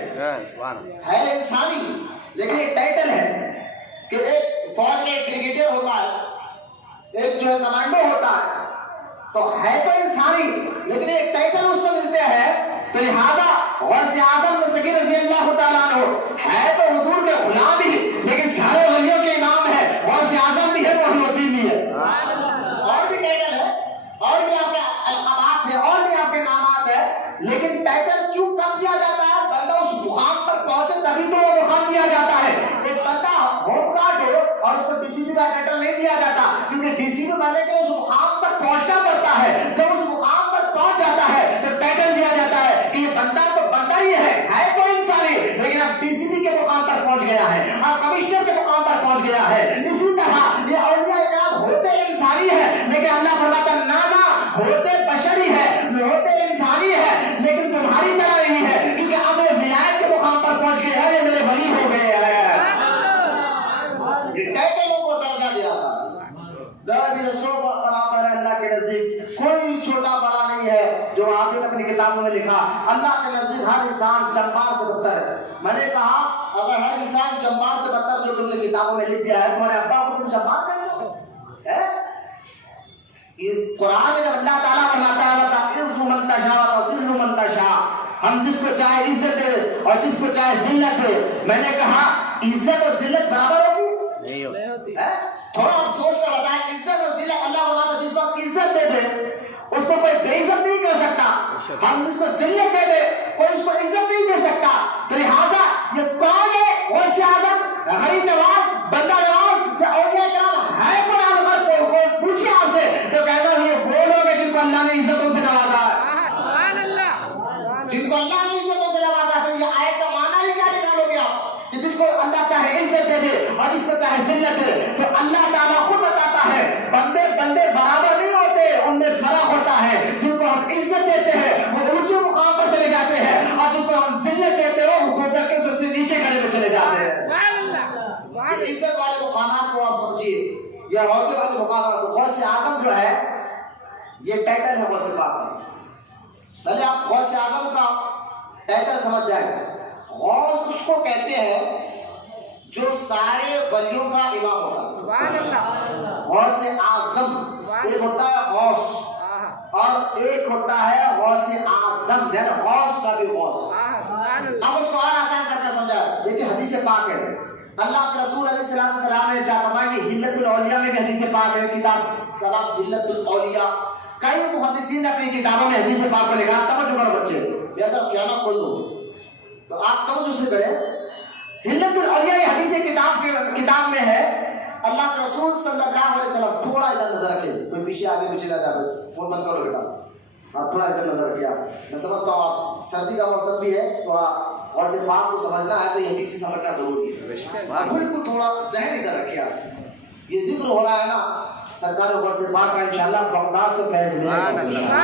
انسانی، لیکن یہ ٹائٹل ہے کہ ایک فوج میں ایک کرکٹر ہوتا ہے، ایک جو ہے کمانڈو ہوتا ہے، تو ہے تو انسانی لیکن ایک ٹائٹل اس کو ملتے ہیں۔ تو لہٰذا غوث اعظم دستگیر رضی اللہ تعالیٰ عنہ ہے تو حضور کے غلام ہی، لیکن سارے ولیوں کے امام ہے، غوث اعظم بھی ہے، محی الدین بھی ہے، اور بھی ٹائٹل ہے، اور بھی آپ کے القابات ہے، اور بھی آپ کے نامات ہے، لیکن ٹائٹل کیوں کم دیا جاتا ہے؟ بندہ اس مقام پر پہنچے تبھی تو وہ مقام دیا جاتا ہے۔ ایک بندہ ہوم گارڈ ہو اور اس کو ڈی سی پی کا ٹائٹل نہیں دیا جاتا، کیونکہ ڈی سی پی بننے کے لیے اس مقام پر پہنچنا پڑتا ہے، جب اس مقام پر پہنچ جاتا ہے تو ٹائٹل دیا جاتا ہے کہ یہ بندہ تو بندہ ہی ہے تو انسانی، لیکن اب ڈی سی پی کے مقام پر پہنچ گیا ہے، اب کمشنر کے مقام پر پہنچ گیا ہے۔ اسی طرح یہ کتابوں میں لکھا اللہ کے نزدیک ہر انسان چمبار سے بدتر ہے. میں نے کہا اگر ہر انسان چمبار سے بدتر جو تم نے کتابوں میں لکھ دیا ہے, تمہارے ابا کو تم چمبار کہتے ہو؟ قرآن میں جب اللہ تعالیٰ فرماتا ہے وَتَعِزُّ مَن تَشَاءُ وَتُذِلُّ مَن تَشَاءُ, ہم جس کو چاہے عزت دے اور جس کو چاہے ذلت دے. میں نے کہا عزت اور ذلت برابر ہوگی؟ نہیں ہوتی. تھوڑا ہم سوچ کر بتائیں, عزت اور ذلت اللہ فرماتا ہے جس کو ہم عزت دے دے اس کو کوئی بے عزت نہیں کر سکتا, ہم جس کو ذلت دے دے کوئی اس کو عزت نہیں دے سکتا. تو لہٰذا یہ کون ہے؟ غوث اعظم, غریب نواز, بندہ نواز یا اولیاء کرام ہے قرآن؟ اگر پوچھے آپ سے تو کہتا ہوں یہ وہ لوگ ہیں جن کو اللہ نے عزتوں سے نوازا ہے, سبحان اللہ, جن کو اللہ نے عزتوں سے نوازا ہے. یہ آیت کا معنی ہی کیا نکالو گے آپ کہ جس کو اللہ چاہے عزت دے دے اور جس کو چاہے ذلت دے. تو اللہ تعالیٰ خود بتاتا ہے بندے برابر نہیں ہوتے, ان میں فرق ہوتا ہے. جن کو ہم عزت دیتے ہیں وہ اونچے مقام پر چلے جاتے ہیں اور جن کو ہم ذلت دیتے ہیں وہ گزر کے سب سے نیچے کھڑے میں چلے جاتے ہیں. عزت والے مقامات کو آپ سمجھیے, یہ عہدے والے مقامات. غوث اعظم جو ہے یہ ٹائٹل ہے غوث پاک کا. پہلے آپ غوث اعظم کا ٹائٹل سمجھ جائیں. غوث اس کو کہتے ہیں جو سارے ولیوں کا امام ہوتا ہے. سبحان اللہ. غوث اعظم ایک ہوتا ہے غوث اور ایک ہوتا ہے غوث اعظم, یعنی غوث کا بھی غوث. اب اس کو اور آسان کر کے سمجھا. دیکھیں حدیث پاک ہے, اللہ کے رسول علیہ السلام نے ارشاد فرمایا کہ ہلت الاولیاء میں بھی حدیث پاک ہے. کتاب ہلت الاولیاء, کئی محدثین نے اپنی کتابوں میں حدیث پاک کو لکھا. توجہ کرو بچے, یا ذرا خیانہ کھول دو تو آپ توجہ سے کریں. ہلت الاولیاء یہ حدیث کتاب میں ہے. اللہ کے رسول صلی اللہ علیہ وسلم, تھوڑا ادھر نظر رکھیں, کوئی پیچھے آگے پیچھے نہ جائے, فون بند کرو بیٹا, آپ تھوڑا ادھر نظر رکھیے. میں سمجھتا ہوں آپ سردی کا موسم بھی ہے, تھوڑا غوث پاک کو سمجھنا ہے تو یہ حدیث سمجھنا ضروری ہے. بالکل تھوڑا ذہن ادھر رکھیے. یہ ذکر ہو رہا ہے نا سرکار غوث پاک کا, انشاءاللہ بغداد سے فیض ملے گا.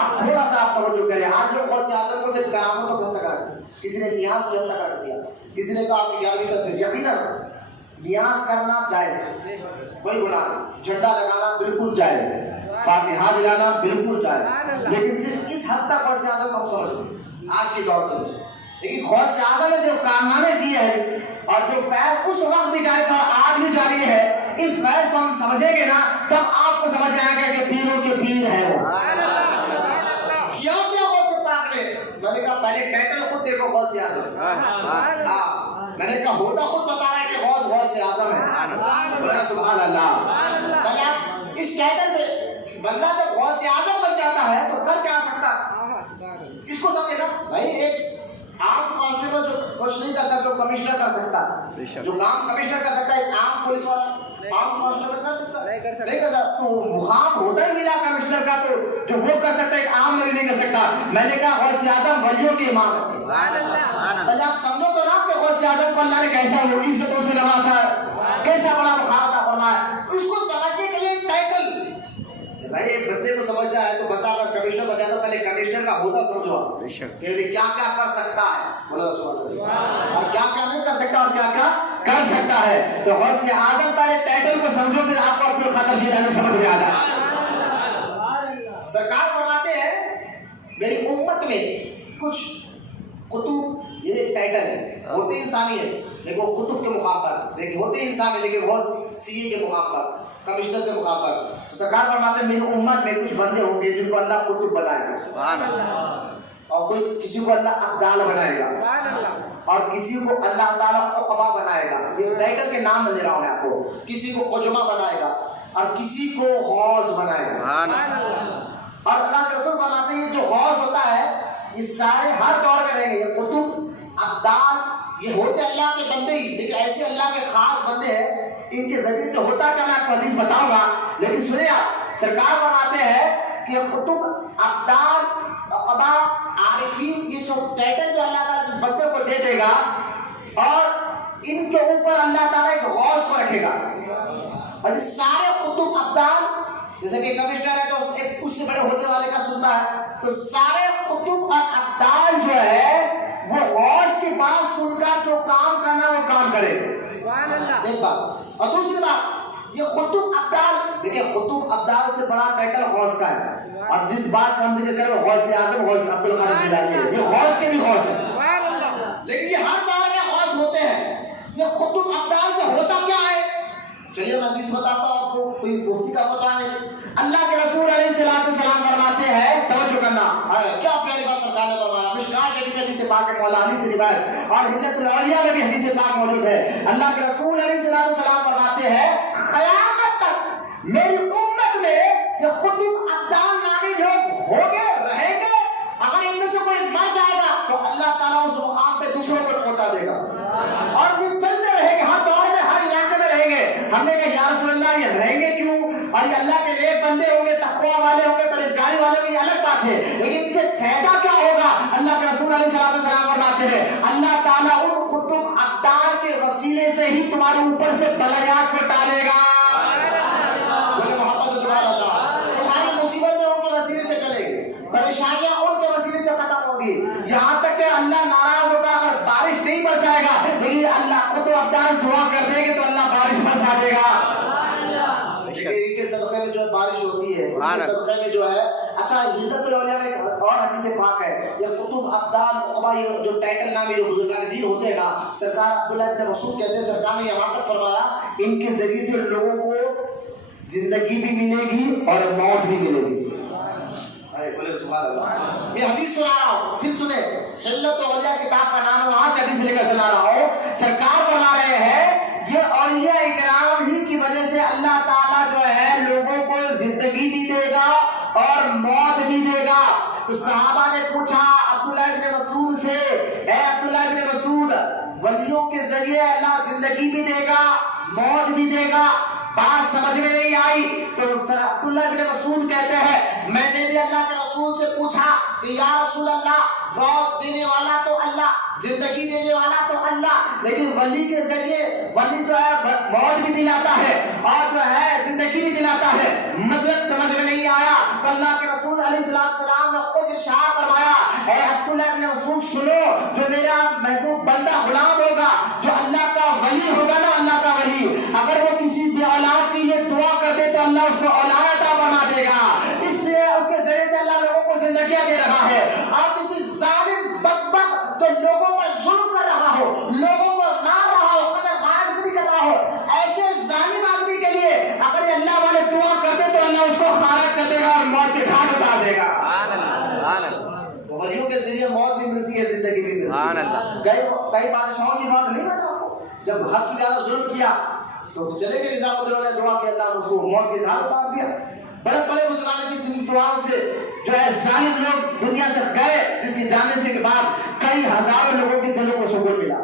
آپ تھوڑا سا آپ توجہ کریں. آج لوگ غوث اعظم کو صرف کرامتوں تک حد تک رکھیں. کسی نے نیاز کی حد تک رکھ دیا, کسی نے کہا کہ 11ویں تک. یقیناً نیاز کرنا جائز, کوئی گناہ نہیں. جھنڈا لگانا بالکل جائز ہے, فاتحہ دلانا بالکل جائز, لیکن صرف اس حد تک غوث اعظم کو ہم سمجھ لیں آج کے دور میں. لیکن غوث اعظم نے جو کارنامے دیے ہیں اور جو فیض اس وقت بھی جاری تھا اور آج بھی جاری ہے, اس فیض کو ہم سمجھیں گے نا تب آپ کو سمجھ میں آئے گا کہ پیروں کے پیر ہے وہ. کیا غوث پاک نے, میں نے کہا پہلے ٹائٹل خود دیکھو غوث اعظم. میں نے کہا ہوتا خود بتا رہا ہے کہ غوث اعظم ہے. سبحان اللہ. پہلے آپ اس ٹائٹل پہ بندہ جب غوث اعظم بن جاتا ہے تو کر کیا سکتا ہے, اس کو سمجھے نا بھائی. ایک عام کانسٹیبل جو کچھ نہیں کرتا جو کمشنر کر سکتا, جو کام کمشنر کر سکتا ہے, ایک عام پولیس والا عام کانسٹیبل کر سکتا نہیں کر سکتا. تو مقام ہوتا ہی ملا کمشنر کا, تو جو وہ کر سکتا ہے ایک عام مریض نہیں کر سکتا. میں نے کہا غوث اعظم ولیوں کے امام ہے. پہلے آپ سمجھو تو نا کہ غوث اعظم کو اللہ نے کیسا وہ عزتوں سے نوازا ہے, کیسا بڑا مقام عطا فرمایا. اس کو سمجھنے کے لیے ٹائٹل بھائی بندے کو سمجھنا ہے تو بتا کر کمشنر بن جاتا, پہلے کمشنر کا ہوتا سمجھو کہ کیا کیا کر سکتا ہے, اور کیا کیا نہیں کر سکتا اور کیا کیا کر سکتا ہے. تو غوث اعظم کا ٹائٹل کو سمجھو پھر آپ کو عبد القادر جیلانی سمجھ میں آ جائے. سرکار فرماتے ہیں میری امت میں کچھ قطب, یہ ایک ٹائٹل ہے, ہوتے انسانی ہے لیکن وہ قطب کے مقام پر, لیکن ہوتے انسان ہے لیکن وہ سی اے کے مقام پر, کمشنر کے مقام پر. تو سرکار فرماتے ہیں میری امت میں کچھ بندے ہوں گے جن کو اللہ قطب بنائے گا, سبحان اللہ, اور کوئی کسی کو اللہ ابدال بنائے گا, سبحان اللہ, اور کسی کو اللہ تعالیٰ عقبہ بنائے گا. یہ ٹائٹل کے نام دے رہا ہوں میں آپ کو. کسی کو عجمہ بنائے گا اور کسی کو غوث بنائے گا, سبحان اللہ. اور اللہ کے رسول فرماتے ہیں یہ جو غوث ہوتا ہے یہ سارے ہر دور میں رہیں گے. یہ قطب ابدال یہ ہوتے اللہ کے بندے ہی, لیکن ایسے اللہ کے خاص بندے ہیں. ان کے ذریعے سے ہوتا کیا میں آپ کو حدیث بتاؤں گا, لیکن سنیں آپ. سرکار فرماتے ہیں کہ قطب ابدال عقبہ عارفین یہ سب ٹائٹل جو اللہ تعالیٰ جس بندے کو دے دے گا اور ان کے اوپر اللہ تعالیٰ ایک غوث کو رکھے گا. اور یہ سارے قطب ابدال جیسے کہ کمشنر ہے تو اس سے بڑے ہوتے والے کا سنتا ہے, تو سارے قطب اور ابدال جو ہے وہ غوث کی بات سن کر جو کام کرنا وہ کام کرے. ایک بات. اور دوسری بات یہ قطب ابدال, دیکھیں قطب ابدال سے بڑا ٹائٹل غوث غوث کا ہے، اور جس بات کا ہم ذکر کریں غوث اعظم غوث عبد القادر جیلانی ہے، یہ غوث کے بھی غوث ہے، لیکن یہ ہر دور میں غوث ہوتے ہیں۔ یہ قطب ابدال سے ہوتا کیا ہے؟ چلیے میں حدیث بتاتا ہوں آپ کو، کوئی مفتی کا فتویٰ نہیں۔ اللہ کے رسول علیہ السلام فرماتے ہیں، توجہ کرنا ہے، کیا پیاری بات سرکار نے فرمایا، مشکوٰۃ شریف میں حدیث پاک ہے، مولا علی سے روایت، اور حلت الاولیاء میں بھی حدیث پاک موجود ہے۔ اللہ کے رسول علیہ السلام فرماتے ہیں، قیامت تک میری امت میں یہ قطب ابدال نامی لوگ ہوں گے، رہیں گے، اگر ان میں سے کوئی مر جائے گا تو اللہ تعالیٰ اس مقام پہ دوسروں کو پہنچا دے گا، اور یہ چلتے رہیں گے، ہر دور میں ہر علاقے میں رہیں گے۔ ہم نے کہا یا رسول اللہ یہ رہیں گے کیوں؟ اور یہ اللہ کے نیک بندے ہوں گے، تقویٰ والے ہوں گے، پرہیزگاری والے ہوں گے، یہ الگ بات ہے، لیکن ان سے فائدہ کیا ہوگا؟ اللہ کے رسول علیہ السلام فرماتے ہیں، اللہ تعالیٰ ان قطب ابدال کے وسیلے سے ہی تمہارے اوپر سے بلایات کو ڈالے گا۔ بولے محمد سبحان اللہ، تمہاری مصیبتیں ان کے وسیلے سے ٹلے گی، پریشانیاں ان کے وسیلے سے ختم ہوگی، یہاں تک کہ اللہ ناراض ہوگا اگر بارش نہیں برسائے گا، لیکن اللہ قطب ابدال دعا کر دیں گے تو اللہ بارش برسا دے گا۔ ان کے صدقے میں جو بارش ہوتی ہے، ان کے صدقے میں جو ہے۔ اچھا، حلت الاولیاء میں ایک اور حدیث پاک ہے، یہ قطب ابدال عقبہ، یہ جو ٹائٹل نامی جو بزرگان دین ہوتے ہیں نا، سرکار عبداللہ ابن مسعود کہتے ہیں، سرکار نے یہاں تک فرمایا ان کے ذریعے سے لوگوں کو زندگی بھی ملے گی اور موت بھی ملے گی۔ بولے سبحان اللہ۔ یہ حدیث سنا رہا ہوں، پھر سنیں، حلت الاولیاء کتاب کا نام ہے، وہاں سے حدیث لے کر سنا رہا ہوں۔ سرکار فرما رہے ہیں، یہ اولیاء اکرام ہی کی وجہ سے اللہ تعالیٰ جو ہے لوگوں کو زندگی بھی دے گا اور موت بھی دے گا۔ تو صحابہ نے پوچھا عبداللہ ابن مسعود سے، اے عبداللہ ابن مسعود، ولیوں کے ذریعے اللہ زندگی بھی دے گا موت بھی دے گا، بات سمجھ میں نہیں آئی؟ تو عبداللہ ابن مسعود کہتے ہیں، میں نے بھی اللہ کے رسول سے پوچھا کہ یا رسول اللہ، موت دینے والا تو اللہ، زندگی دینے والا تو اللہ، لیکن ولی کے ذریعے ولی جو ہے موت بھی دلاتا ہے اور جو ہے زندگی بھی دلاتا ہے، مطلب سمجھ میں نہیں آیا؟ تو اللہ کے رسول علیہ السلام نے خود ارشاد فرمایا، اے عبداللہ ابن مسعود سنو، جو میرا محبوب بندہ غلام ہوگا، جو اللہ کا ولی ہوگا نا، اللہ کا ولی، اگر وہ کسی بے اولاد کے لیے دعا کر دے تو اللہ اس کو اولاد عطا فرما دے گا، اس لیے اس کے ذریعے سے اللہ لوگوں کو زندگیاں دے رہا ہے۔ اور کسی ظالم بدبخت جو لوگوں پر ظلم کر رہا ہو، لوگوں کو مار رہا ہو، قدر خواندگی کر رہا ہو، ایسے ظالم آدمی کے لیے اگر یہ اللہ والے دعا کرتے تو اللہ اس کو خارج کر دے گا اور موت کے گھاٹ اتار دے گا۔ تو ولیوں کے ذریعے موت بھی ملتی ہے، زندگی بھی ملتی ہے۔ کئی بادشاہوں کی موت نہیں بتا، جب حد سے زیادہ ظلم کیا تو چلے گئے نظام الدین نے دعا کی، اللہ نے اس کو موت کے گھاٹ اتار دیا۔ بڑے بڑے بزرگان کی دعاؤں سے جو ہے ظالم لوگ دنیا سے گئے، جس کی جانے سے کے بعد کئی ہزاروں لوگوں کے دلوں کو سکون ملا،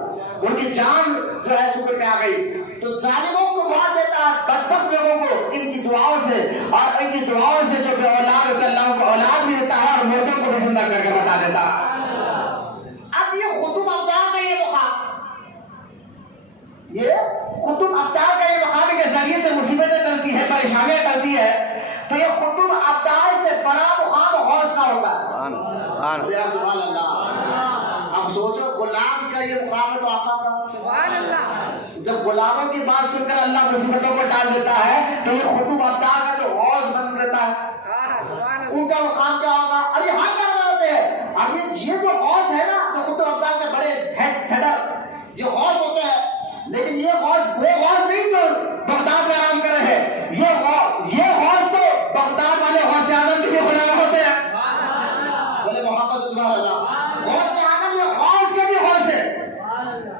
ان کی جان جو ہے سکون میں آ گئی۔ تو ظالموں کو موت دیتا ہے، بدبخت لوگوں کو ان کی دعاؤں سے، اور ان کی دعاؤں سے جو بے اولاد ہوتا ہے اللہ ان کو اولاد بھی دیتا ہے اور مردوں کو بھی زندہ کر کے بتا دیتا ہے۔ اب یہ قطب ابدال کا یہ مقام، یہ قطب ابدال کا یہ مقام کے ذریعے سے مصیبتیں ٹلتی ہے، پریشانیاں ٹلتی ہے، تو یہ قطب ابدال سے بڑا مقام غوث کا ہوتا ہے۔ سبحان اللہ۔ اب سوچو، غلام کا یہ مقام ہے تو آقا کا، سبحان اللہ۔ جب غلاموں کی بات سن کر اللہ مصیبتوں کو ٹال دیتا ہے تو یہ قطب ابدال کا جو غوث بن دیتا ہے، ان کا مقام کیا ہوگا؟ اور یہ ہر گھر میں ہوتے ہیں۔ اب یہ جو غوث ہے نا، جو قطب ابدال کے بڑے ہیڈ صدر یہ غوث ہوتے ہیں، لیکن یہ غوث وہ غوث نہیں جو بغداد میں آرام کر رہے ہیں، یہ غوث تو بغداد والے غوث اعظم کے بھی غلام ہوتے ہیں۔ بولے محمد سبحان اللہ۔ غوث اعظم یہ غوث کے بھی غوث ہے،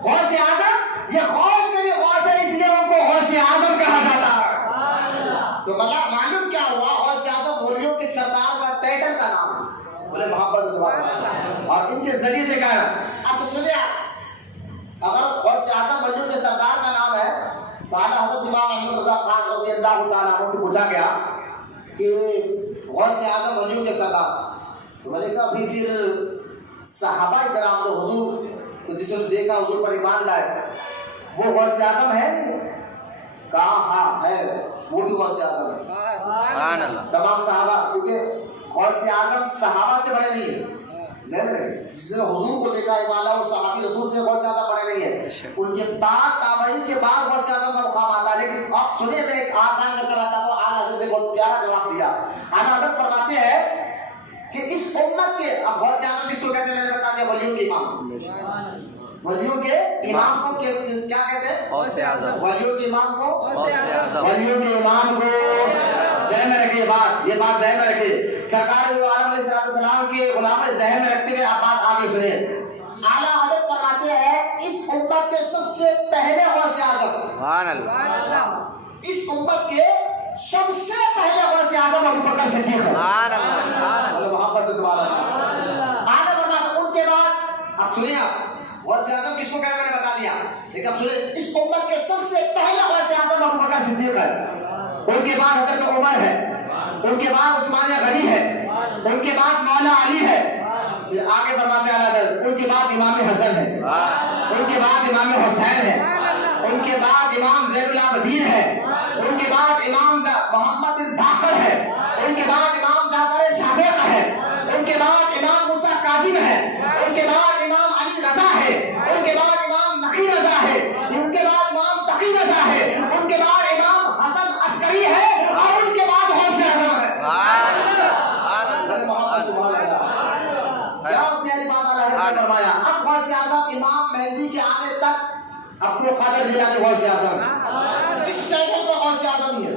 غوث اعظم یہ غوث کے بھی غوث ہے، اس لیے ان کو غوث اعظم کہا جاتا ہے۔ تو معلوم کیا ہوا؟ غوث اعظم ولیوں کے سردار کا ٹائٹل کا نام ہے۔ بولے محمد سبحان اللہ۔ اور ان کے ذریعے سے کہا، اب تو سنیں، اگر غوث اعظم ولیوں کے سردار کا نام ہے تو اعلیٰ حضرت امام احمد رضا خان رضی اللہ تعالیٰ عنہ سے پوچھا گیا کہ غوث اعظم ولیوں کے سردار، تو میں نے کہا بھی پھر صحابہ کرام جو حضور کو جس نے دیکھا حضور پر ایمان لائے وہ غوث اعظم ہے؟ کہا ہاں ہے، وہ بھی غوث اعظم ہے۔ تمام صحابہ، کیونکہ غوث اعظم صحابہ سے بڑے نہیں ہیں، ذہن رکھیں، جس نے حضور کو دیکھا ایمان لایا وہ صحابی رسول سے غوث اعظم بڑے نہیں ہیں، ان کے بعد تابعین کے بعد غوث اعظم کا مقام آتا ہے۔ لیکن اب سنیے، میں ایک آسان کر رہا تھا تو اعلیٰ حضرت نے بہت پیارا جواب دیا. آنا حضرت فرماتے ہیں کہ اس امت کے، اب غوث اعظم کس کو کہتے ہیں میں نے بتا دیا، ولیوں کے امام. ولیوں کے امام کو کیا کہتے ہیں؟ غوث اعظم. ولیوں کے امام کو غوث اعظم. ولیوں کے امام کو ذہن میں رکھیے، یہ بات ذہن میں رکھیے. سرکار دو عالم علیہ السلام کے غلام ذہن میں رکھتے ہوئے آپ بات آگے سنیں. اعلیٰ حضرت فرماتے ہیں اس امت کے سب سے پہلے غوث اعظم، سبحان اللہ، اس امت کے سب سے پہلے غوث اعظم ابو بکر صدیق، سبحان اللہ، محبت سے سبحان اللہ. آگے فرماتے ان کے بعد، اب سنیے آپ غوث اعظم کس کو کہتے ہیں میں نے بتا دیا، لیکن اب سنیے اس امت کے سب سے پہلے غوث اعظم ابو بکر صدیق ہے. ان کے بعد حضرت عمر ہے، ان کے بعد عثمان غنی ہے، ان کے بعد مولا علی ہے. پھر آگے فرماتے ہیں ان کے بعد امام حسن ہے، ان کے بعد امام حسین ہے، ان کے بعد امام زین العابدین ہے، ان کے بعد امام محمد الباقر ہے، ان کے بعد امام جعفر صادق ہے، ان کے بعد امام موسیٰ کاظم ہے، ان کے بعد امام علی رضا ہے، ان کے بعد امام نقی رضا ہے، ان کے بعد امام تقی رضا ہے، ان کے بعد امام حسن عسکری ہے، اور ان کے بعد غوث اعظم ہے. فرمایا اب غوث اعظم امام مہدی کے آنے تک عبد القادر جیلانی غوث اعظم اس ٹائٹل پر غوث اعظم ہی ہے.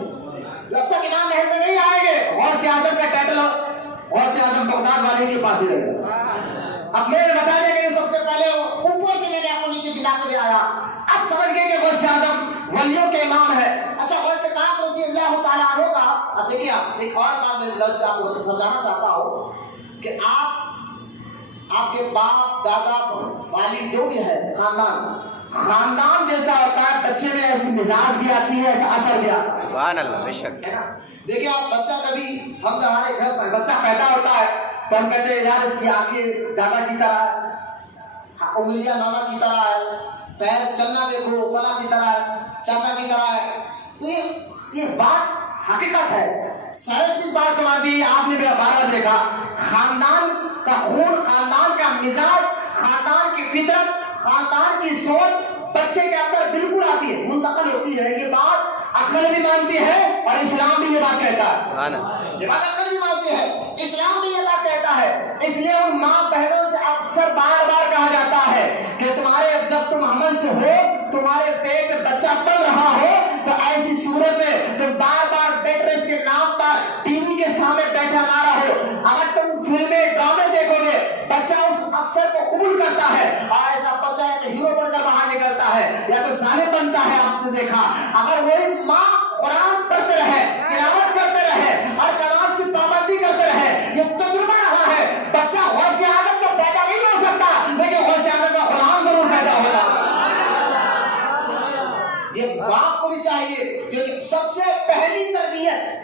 جب تک امام مہدی نہیں آئیں گے غوث اعظم کا ٹائٹل غوث اعظم بغداد والے کے پاس ہی رہے گا. اب میں نے بتا دیا کہ یہ سب سے پہلے اوپر سے میں نے آپ کو نیچے گلاتے ہوئے آیا. اب سمجھ گئے کہ غوث اعظم ولیوں کے امام ہے. اچھا غوث پاک رضی اللہ تعالیٰ عنہ کا، اب دیکھیے آپ ایک اور بات میں لفظ آپ کو سمجھانا چاہتا ہوں کہ آپ کے باپ دادا والد جو بھی ہے خاندان جیسا ہوتا ہے، بچے میں ایسی مزاج بھی آتی ہے، ایسا اثر بھی آتا ہے. سبحان اللہ، بے شک ہے نا. دیکھیے آپ بچہ کبھی ہم ہمارے گھر پر بچہ پیدا ہوتا ہے تو ہم کہتے ہیں یار اس کی آنکھیں دادا کی طرح ہے، انگلیاں نانا کی طرح ہے، پیر چلنا دیکھو فلاں کی طرح ہے، چاچا کی طرح ہے. تو یہ بات حقیقت ہے. سائنس بھی اس بات کو مانتی ہے. آپ نے میرا بارہ دیکھا، خاندان کا خون، خاندان کا مزاج، خاندان کی فطرت، خاندان کی سوچ بچے کے اندر بالکل آتی ہے، منتقل ہوتی ہے. یہ بات عقل بھی مانتی ہے اور اسلام بھی یہ بات کہتا ہے. یہ بات عقل بھی مانتی ہے، اسلام بھی یہ بات کہتا ہے. اس لیے ان ماں بہنوں سے اکثر بار بار کہا جاتا ہے کہ تمہارے جب تم حمل سے ہو، تمہارے پیٹ میں بچہ پل رہا ہو، تو ایسی صورت میں تم بار بار بیڈ ریسٹ کے نام پر ٹی وی کے سامنے بیٹھا نہ رہو. اگر تم فلمیں ڈرامے دیکھو گے بچہ اس اکثر کو قبول کرتا ہے اور ایسا بچہ ہے کہ ہیرو بن کر باہر نکلتا ہے یا تو ظالم بنتا ہے. آپ نے دیکھا اگر وہی ماں قرآن پڑھتے رہے، تلاوت کرتے رہے اور نماز کی پابندی کرتے رہے، یہ تجربہ رہا ہے، بچہ غوث اعظم کا پیدا نہیں ہو سکتا لیکن غوث اعظم کا غلام ضرور پیدا ہوگا. یہ باپ کو بھی چاہیے کیونکہ سب سے پہلی تربیت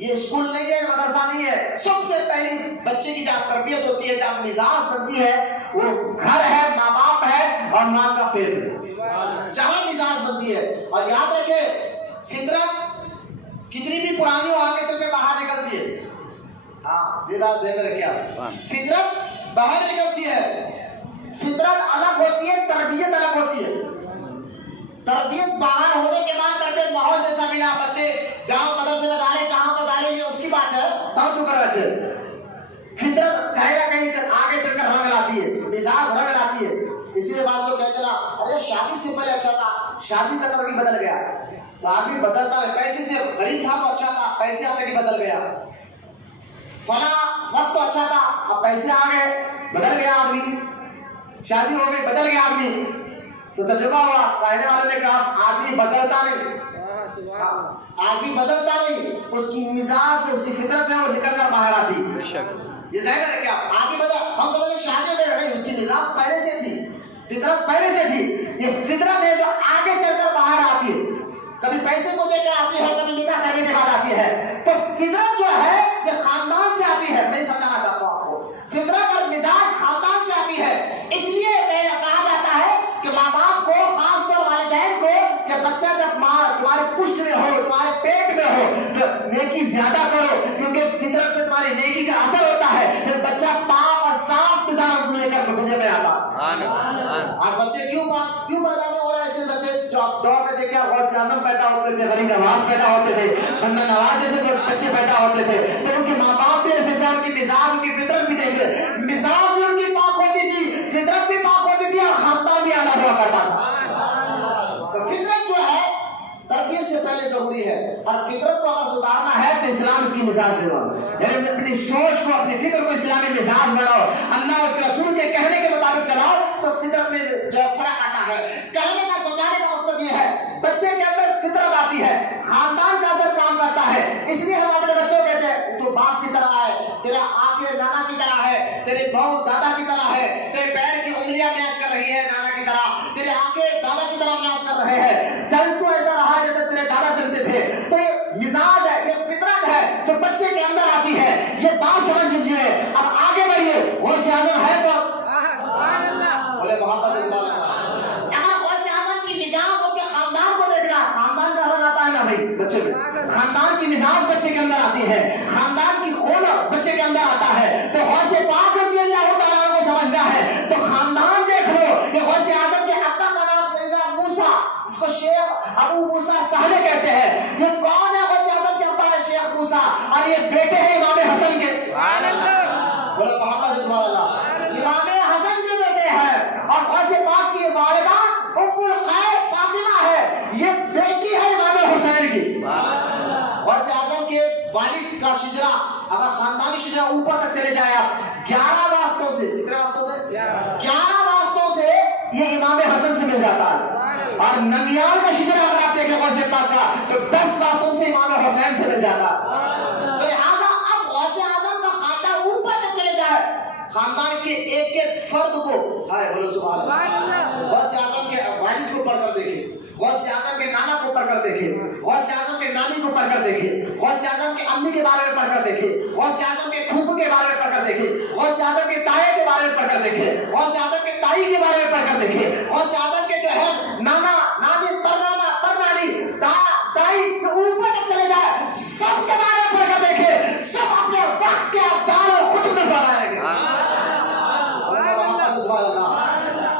یہ اسکول نہیں ہے، مدرسہ نہیں ہے، سب سے پہلی بچے کی جہاں تربیت ہوتی ہے، جہاں مزاج بنتی ہے، وہ گھر ہے، ماں باپ ہے اور ماں کا پیٹ ہے، جہاں مزاج بنتی ہے. اور یاد رکھے فطرت کتنی بھی پرانی ہو آگے چل کے باہر نکلتی ہے. ہاں یہ بات ذہن رکھیے آپ، فطرت باہر نکلتی ہے. فطرت الگ ہوتی ہے، تربیت الگ ہوتی ہے. تربیت باہر ہونے کے بعد تربیت ماحول جیسا ملا، بچے جہاں مدرسے میں ڈالے کہاں پر ڈالے یہ اس کی بات ہے. توجہ کر بچے، فطرت کہیں نہ کہیں آگے چل کر رنگ لاتی ہے، مزاج رنگ لاتی ہے. اس لیے بات لوگ کہتے نا ارے شادی سے پہلے اچھا تھا، شادی کا طرح بدل گیا. تو آدمی بدلتا ہے، پیسے سے غریب تھا تو اچھا تھا، پیسے آتے کہ بدل گیا. فلاں وقت تو اچھا تھا، اب پیسے آ گئے بدل گیا آدمی. شادی ہو گئی بدل گیا آدمی. تو تجربہ ہوا، کہنے والے نے کہا آدمی بدلتا نہیں، آدمی بدلتا نہیں، اس کی مزاج اس کی فطرت ہے وہ نکل کر باہر آتی. یہ ظاہر ہے کیا آدمی بدل، ہم سمجھتے شادی ہو گئی اس کی مزاج پہلے سے تھی، فطرت پہلے سے تھی. یہ فطرت ہے جو آگے چل کر باہر آتی ہے، کبھی پیسے کو دے کر آتی ہے، کبھی نکاح کرنے کے بعد آتی ہے. تو فطرت جو ہے یہ خاندان سے آتی ہے. میں سمجھانا چاہتا ہوں آپ کو، فطرت اور مزاج خاندان سے آتی ہے. اس لیے کہا جاتا ہے کہ ماں باپ کو، خاص طور والدین کو، کہ بچہ جب ماں تمہارے پشت میں ہو، تمہارے پیٹ میں ہو تو نیکی زیادہ کرو، کیونکہ فطرت میں تمہاری نیکی کا اثر ہوتا ہے. پھر بچہ پاک اور صاف مزاج لے کر دنیا میں آتا. آج بچے کیوں پیدا نہیں ہو رہے ایسے بچے جو آپ دور میں دیکھے غوث اعظم پیدا ہوتے تھے، غریب نواز پیدا ہوتے تھے، بندہ نواز جیسے بچے پیدا ہوتے تھے تو ان کے ماں باپ بھی ایسے تھے, ان کی مزاج ان کی فطرت بھی دیکھ لے, مزاج بھی ان کی پاک ہوتی تھی, فطرت بھی پاک ہوتی تھی, اور خاندان بھی اعلیٰ ہوا کرتا تھا. تو فطرت جو ہے تربیت سے پہلے ضروری ہے, اور فطرت کو اگر سدھارنا ہے تو اسلام اس کی مزاج دے رہا ہے, یعنی اپنی سوچ کو اپنی فکر کو اسلامی مزاج بناؤ, اللہ اس کے رسول کے کہنے کے مطابق چلاؤ, تو فطرت میں جو فرق آتا ہے. کہنے کا سمجھانے کا مقصد یہ ہے بچے کے اندر فطرت آتی ہے, خاندان کا اثر کام کرتا ہے. اس لیے ہم اپنے بچوں کو کہتے ہیں تو باپ کی طرح ہے, تیرا آنکھیں نانا کی طرح ہے, تیرے پاؤں دادا کی طرح ہے, تیرے پیر کی انگلیاں میچ کر رہی ہے نانا کی طرح, تیرے آنکھیں دادا کی طرح میچ کر رہے ہیں, چل تو ایسا رہا جیسے تیرے دادا چلتے تھے. تو یہ مزاج ہے, یہ فطرت ہے جو بچے کے اندر آتی ہے. یہ بات سمجھ لیجیے. اب آگے بڑھیے. غوث اعظم ہے تو بولے محبت سے سبحان اللہ. اگر غوث اعظم کی مزاج اور کے خاندان کو دیکھنا, خاندان کا رنگ آتا ہے نا بھائی بچے میں, خاندان کی مزاج بچے کے اندر آتی ہے, خاندان کی خون بچے کے اندر آتا ہے. تو غوث پاک رضی اللہ تعالیٰ کو سمجھنا ہے تو خاندان دیکھ لو کہ غوث اعظم کے ابا کا نام سیدنا موسیٰ, اس کو شیخ ابو موسیٰ سہلے کہتے ہیں. یہ کون ہے غوث اعظم کے ابا ہے شیخ موسیٰ, اور یہ بیٹے ہیں امام حسن کے. بولے محمد سے سبحان اللہ. امام حسن کے بیٹے ہیں, اور غوث پاک کی والدہ ام الخیر فاطمہ ہے, یہ بیٹی ہے امام حسین کی. غوث اعظم کے والد کا شجرا, اگر خاندانی شجرا اوپر تک چلے جائے آپ 11 واسطوں سے, کتنے واسطوں سے, 11 واسطوں سے یہ امام حسن سے مل جاتا ہے. اور ننیال کا شجرا اگر آپ دیکھیں غوث پاک کا تو 10 واسطوں سے امام حسین سے مل جاتا ہے. تو لہٰذا اب غوث اعظم کا خاندان اوپر تک چلے جائے, خاندان کے ایک ایک فرد کو, ہائے بولو سبحان اللہ, غوث اعظم کے والد کو پڑھ کر دیکھیں, غوث اعظم کے نانا کو پڑھ کر دیکھیں, غوث اعظم کے نانی کو پڑھ کر دیکھیں, غوث اعظم کے امی کے بارے میں پڑھ کر دیکھیں, غوث اعظم کے پھوپھو کے بارے میں پڑھ کر دیکھیں, غوث اعظم کے تائے کے بارے میں پڑھ کر دیکھیں, غوث اعظم کے تائی کے بارے میں پڑھ کر دیکھیں, غوث اعظم کے جو ہے نانا نانی پرنانا پرنانی دائی اوپر تک چلے جائے, سب کے بارے میں پڑھ کر دیکھیں, سب اپنے وقت کے ابدال اور خود نظر آئیں گے. سبحان اللہ.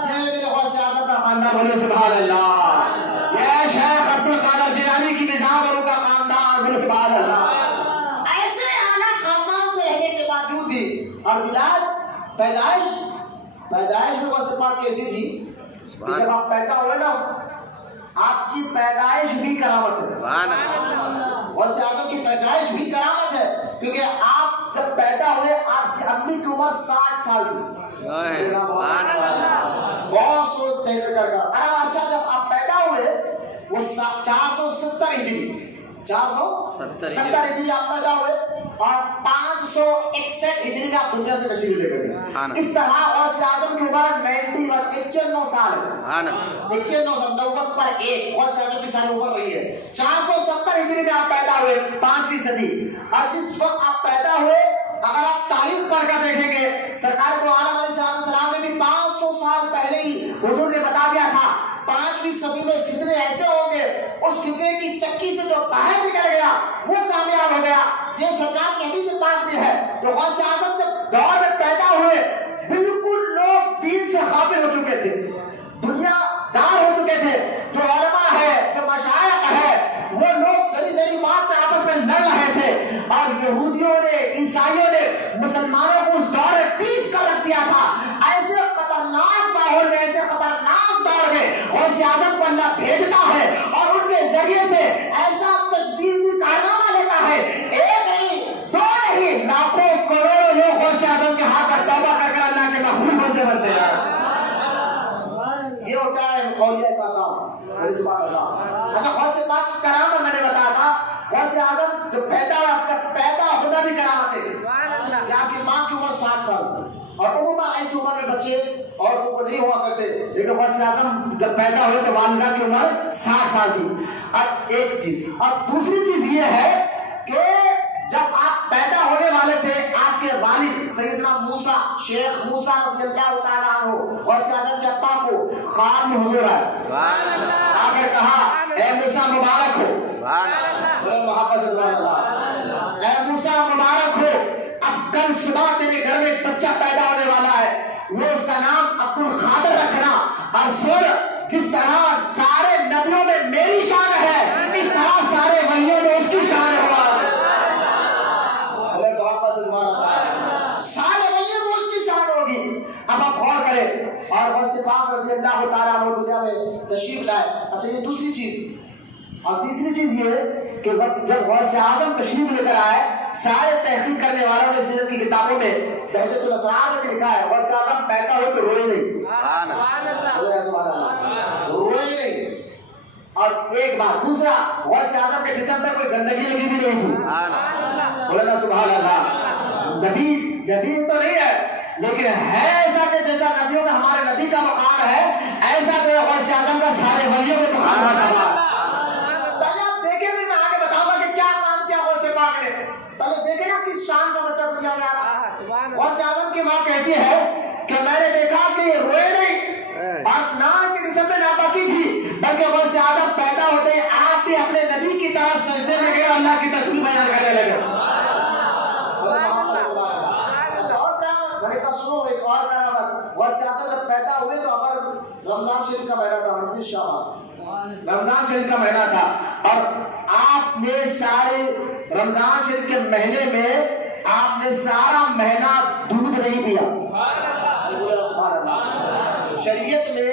یہ میرے غوث اعظم کا خاندان, بولے سبحان اللہ. یہ شیخ عبد القادر جیلانی کی مزاج اور ان کا خاندان, بولے سبحان اللہ. ایسے اعلیٰ خاندان سے رہنے کے باوجود بھی, اور ولادت پیدائش میں غوث پاک کیسی تھی کہ جب آپ پیدا ہوئے نا, آپ کی پیدائش بھی کرامت ہے. غوث اعظم کی پیدائش بھی کرامت ہے, کیونکہ آپ جب پیدا ہوئے آپ کی امی کی عمر 60 سال تھی. بہت سوچ تحقیق کر کر, ارے اچھا جب آپ پیدا ہوئے وہ 470 ہجری 470 ہجری آپ پیدا ہوئے, اور 561 ہجری میں آپ دنیا سے تشریف لے گئے. اس طرح غوث اعظم کی عمر 91 سال ہے. 91 سال 90 پر ایک غوث اعظم کی ساری عمر رہی ہے. 470 ہجری میں آپ پیدا ہوئے, 5ویں صدی. اور جس وقت آپ پیدا ہوئے, اگر آپ تاریخ پڑھ کر دیکھیں گے, سرکار دو عالم علیہ السلام نے بھی 500 سال پہلے ہی حضور نے بتا دیا تھا 5ویں صدی میں فتنے ایسے ہوں گے, اس فتنے کی چکی سے جو باہر نکل گیا وہ کامیاب ہو گیا. یہ سرکار کی حدیث پاک میں ہے. تو غوث اعظم جب دور میں پیدا ہوئے بالکل لوگ دین سے غافل ہو چکے تھے, دنیا دار ہو چکے تھے. جو علماء ہے, جو مشائخ ہے, وہ لوگ ذری ذری بات میں آپس میں لڑ رہے تھے, اور یہودیوں نے عیسائیوں نے مسلمانوں کو اس دور میں پیس کر رکھ دیا تھا. ایسے خطرناک ماحول میں, ایسے خطرناک دور میں غوث اعظم کو اللہ بھیجتا ہے, اور ان کے ذریعے سے ایسا تجدیدی کارنامہ لیتا ہے. ایک نہیں, دو نہیں, لاکھوں کروڑوں لوگ غوث اعظم کے ہاتھ پر توبہ کر کر اللہ کے محبوب بنتے ہیں. یہ ہوتا ہے اولیاء کا کام. اچھا, غوث پاک کی کرامت میں نے بتایا تھا. غوث اعظم جو پیدا ہونا بھی کرامت ہے کہ آپ کی ماں کی عمر 60 سال تھی, اور عموماً ایسی عمر میں بچے عورتوں کو نہیں ہوا کرتے, لیکن غوث اعظم جب پیدا ہوئے تو والدہ کی عمر 60 سال تھی. اور ایک چیز, اور دوسری چیز یہ ہے کہ جب آپ پیدا ہونے والے تھے, آپ کے والد سیدنا موسیٰ, شیخ موسیٰ رضی اللہ تعالیٰ عنہ, غوث اعظم کے ابا کو خواب میں حضور آئے, آ کر کہا اے موسیٰ مبارک ہو. محبت سے سبحان اللہ. اے موسیٰ مبارک ہو, اب کل صبح تیرے گھر میں ایک بچہ پیدا ہونے والا ہے, وہ اس کا نام عبد القادر رکھنا, اور سن جس طرح سارے نبیوں میں میری شان ہے, اس طرح سارے ولیوں میں اس کی شان ہے. چیز یہ کہ جب غوث اعظم تشریف لے کر آئے، سارے تحقیق کرنے والوں نے سیرت کی کتابوں میں بہجت الاسرار میں لکھا ہے غوث اعظم پیدا ہوئے تو روئے نہیں، سبحان اللہ، روئے نہیں۔ اور ایک بات دوسرا، غوث اعظم کے جسم میں کوئی گندگی لگی بھی نہیں تھی، بولنا سبحان اللہ۔ نبی تو نہیں ہے لیکن ہے ایسا کہ جیسا نبیوں میں ہمارے نبی کا مقام ہے، ایسا جو ہے غوث اعظم کا سارے ولیوں کے مقام ہے۔ پہلے آپ دیکھیں، بھی میں آگے بتاؤں گا کہ کیا کام کیا غوث پاک نے، پہلے دیکھیں نا کس شان کا بچہ دیا یار۔ غوث اعظم کی ماں کہتی ہے کہ میں نے دیکھا کہ یہ روئے نہیں اور نہ کے جسم میں ناپاکی تھی، بلکہ غوث اعظم پیدا ہوتے ہی آپ بھی اپنے نبی کی طرح سجدے میں گئے، اللہ کی تسبیح بیان کرنے لگے۔ سنو ایک اور کرامت، غوث اعظم جب پیدا ہوئے تو رمضان شریف کا مہینہ تھا، 29 شعبان رمضان شریف کا مہینہ تھا، اور آپ نے سارے رمضان شریف کے مہینے میں آپ نے سارا مہینہ دودھ نہیں پیا۔ سبحان اللہ۔ شریعت میں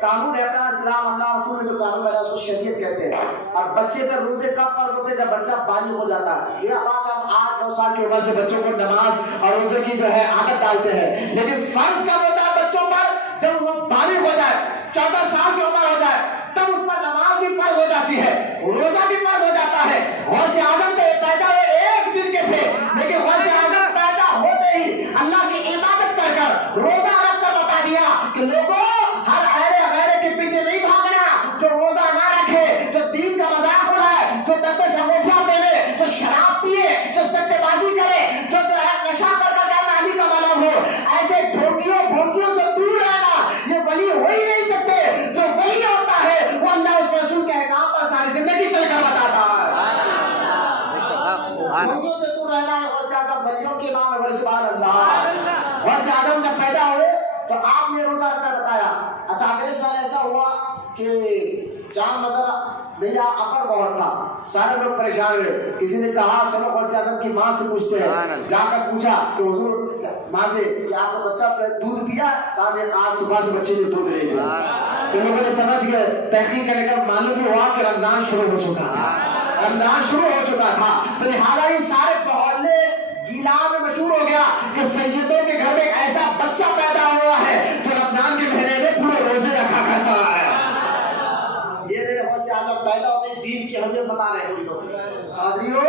قانون ہے اپنا، اسلام اللہ رسول نے جو قانون بنایا اس کو شریعت کہتے ہیں، اور بچے پر روزے کب فرض ہوتے ہیں؟ جب بچہ بالغ ہو جاتا ہے۔ یہ بات ہم 8-9 سال کی عمر سے بچوں کو نماز اور روزے کی جو ہے عادت ڈالتے ہیں، لیکن فرض کب ہوتا ہے بچوں پر؟ جب وہ بالغ ہو جائے، 14 سال کی عمر ہو جائے، تب اس پر نماز بھی فرض ہو جاتی ہے، روزہ بھی فرض ہو جاتا ہے۔ غوث اعظم تو پیدا ہوئے ایک دن کے تھے، لیکن غوث اعظم پیدا ہوتے ہی اللہ کی عبادت کر کر روزہ رکھ کر بتا دیا کہ لوگوں ہر غیرے کے پیچھے نہیں بھاگنا، جو روزہ نہ رکھے، جو دین کا مذاق اڑائے، جو دبے انگوٹھیاں پہنے، جو شراب پیے، جو سٹے بازی کرے، جو نشہ کر کر کہنا علی کا غلام ہو، ایسے بھونکیوں سے دور رہنا، یہ ولی ہو ہی نہیں سکتے۔ جو ولی ہوتا ہے وہ اللہ اس کے رسول کے احکام پر ساری زندگی چل کر بتاتا ہے۔ بھونکیوں سے دور رہنا ہے غوث اعظم، ولیوں کے امام ہے، سبحان اللہ۔ غوث اعظم جب پیدا ہوئے تو آپ نے روزہ رکھ کر بتایا۔ اچھا اگلے سال ایسا ہوا کہ چاند نظر دیا، اپر بہت تھا، سارے لوگ پریشان ہوئے۔ کسی نے کہا چلو غوث اعظم کی ماں سے پوچھتے ہیں، جا کر پوچھا کہ حضور ماں سے کہ آپ کا بچہ دودھ پیا؟ کہا میں آج صبح سے بچے نے دودھ نہیں پیا۔ تو لوگوں نے سمجھ گئے، تحقیق کرنے کا معلوم بھی ہوا کہ رمضان شروع ہو چکا تھا، تو لہٰذا یہ سارے محلے گیلان میں مشہور ہو گیا کہ سیدوں کے گھر میں ایک ایسا بچہ پیدا ہوا ہے جو رمضان کے مہینے میں پورے روزے رکھا کرتا ہے۔ یہ میرے غوث اعظم پیدا ہوتے دین کی اہمیت بتا رہے ہیں۔ قادریو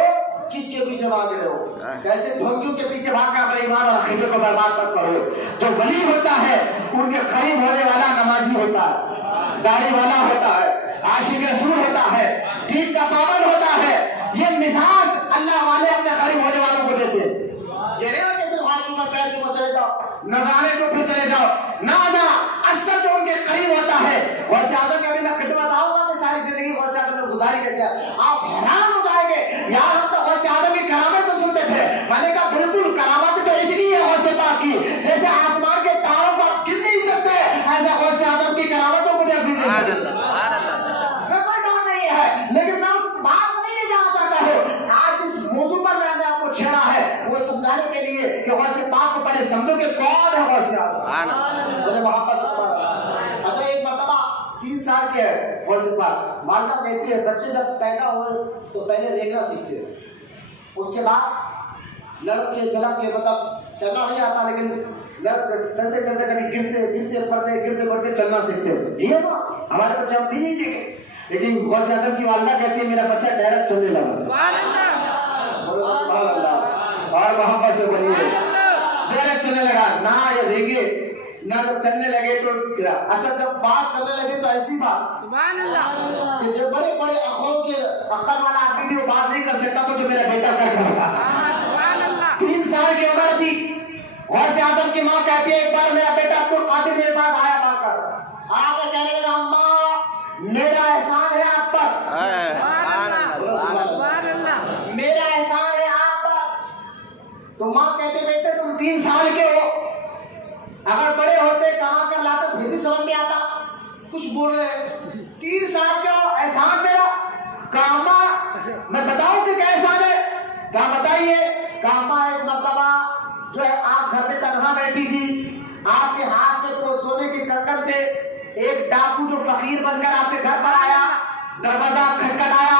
کس کے پیچھے بھاگ رہے ہو؟ کیسے ڈھونکیوں کے پیچھے بھاگ کر اپنے ایمان اور عقیدے کو برباد مت کرو۔ جو ولی ہوتا ہے ان کے قریب ہونے والا نمازی ہوتا ہے، داڑھی والا ہوتا ہے، عاشق رسول ہوتا ہے، دین کا پابند ہوتا ہے۔ یہ مزاج اللہ والے اپنے قریب ہونے والوں کو دیتے ہیں۔ یہ نہیں کہ صرف ہاتھ چوما پیر چوما چلے جاؤ، نظرانے کے اوپر چلے جاؤ، نہ اثر جو ان کے قریب ہوتا ہے۔ غوث اعظم کی ابھی میں خدمت آؤں گا کہ ساری زندگی غوث اعظم نے گزاری کیسے ہے، آپ حیران ہو جائیں گے۔ یار ہم تو غوث اعظم کی کرامت تو سنتے تھے، میں نے کہا بالکل کرامت تو اتنی ہے غوث پاک کی، جیسے آسمان کے تاروں کو آپ گر نہیں سکتے، ایسا غوث اعظم کی کرامتوں کو بھی آپ گر نہیں سکتے۔ اس میں کوئی ڈر نہیں ہے، لیکن میں اس بات کو نہیں جانا چاہتا ہوں۔ آج اس موضوع پر میں نے آپ کو چھیڑا ہے وہ سمجھانے کے لیے کہ غوث پاک کو پہلے سمجھو کہ کون ہے غوث اعظم، مجھے محبت سے پڑھا۔ اچھا ایک مرتبہ 3 سال کے ہے غوث پاک، والدہ کہتی ہے بچے جب پیدا ہوئے تو پہلے ریگنا سیکھتے ہیں، اس کے بعد لڑک کے جلک کے مطلب چلنا نہیں آتا، لیکن چلتے چلتے کبھی گرتے پڑتے چلنا سیکھتے ہو۔ یہ تو ہمارے بچے ہم بھی نہیں دیکھے، لیکن غوث اعظم کی والدہ کہتی ہے میرا بچہ ڈائریکٹ چلنے لگا۔ سبحان اللہ، اور محبت سے بولیے، ڈائریکٹ چلنے لگا، نہ یہ ریگے نہ جب چلنے لگے تو اچھا جب بات کرنے لگے تو ایسی بات سبحان اللہ کہ جو بڑے بڑے اخروں کے عقل والا آدمی بھی وہ بات نہیں کر سکتا تو جو میرا بیٹا کر کے بتاتا۔ سبحان اللہ، 3 سال کی عمر تھی، غوث اعظم کی ماں کہتی ہے ایک بار میرا بیٹا عبد القادر میرے پاس آیا بات کر، آ کر کہنے لگا اماں میرا احسان ہے آپ پر، میرا احسان ہے آپ پر۔ تو ماں کہتے بیٹے تم 3 سال کے ہو، اگر بڑے ہوتے کما کر لاتے پھر بھی سمجھ میں آتا، کچھ بول رہے 3 سال کے ہو، احسان میرا کاما میں بتاؤں کہ کیا احسان ہے؟ کہا بتائیے۔ کاما ایک مرتبہ جو ہے آپ گھر میں تنہا بیٹھی تھی، آپ کے ہاتھ میں کوئی سونے کے کنگن تھے، ایک ڈاکو جو فقیر بن کر آپ کے گھر پر آیا، دروازہ کھٹکھٹایا،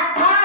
18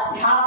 18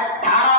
18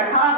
18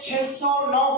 609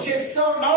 609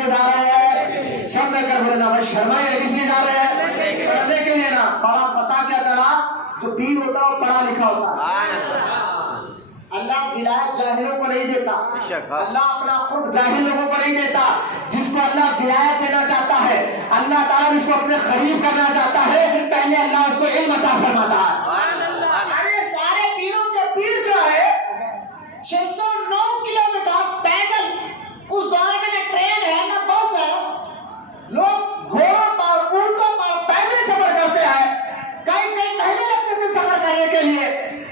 لیے جا رہے ہیں؟ سب مل کر بولے نا بھائی شرمائے کس لیے جا رہے ہیں؟ پڑھنے کے لیے نا. پتا کیا چلا؟ جو پیر ہوتا ہے وہ پڑھا لکھا ہوتا ہے. اللہ ولایت جاہلوں کو نہیں دیتا. اللہ اپنا قرب جاہل لوگوں کو نہیں دیتا. جس کو اللہ ولایت دینا چاہتا ہے, اللہ تعالیٰ جس کو اپنے قریب کرنا چاہتا ہے, پہلے اللہ اس کو علم عطا فرماتا ہے. ارے سارے پیروں کے پیر جو ہے 609 کلومیٹر پیدل, اس دور میں ٹرین ہے نہ بس ہے, لوگ گھوڑوں پر اونٹوں پر پیدل سفر کرتے ہیں. کئی مہینے لگتے تھے سفر کرنے کے لیے.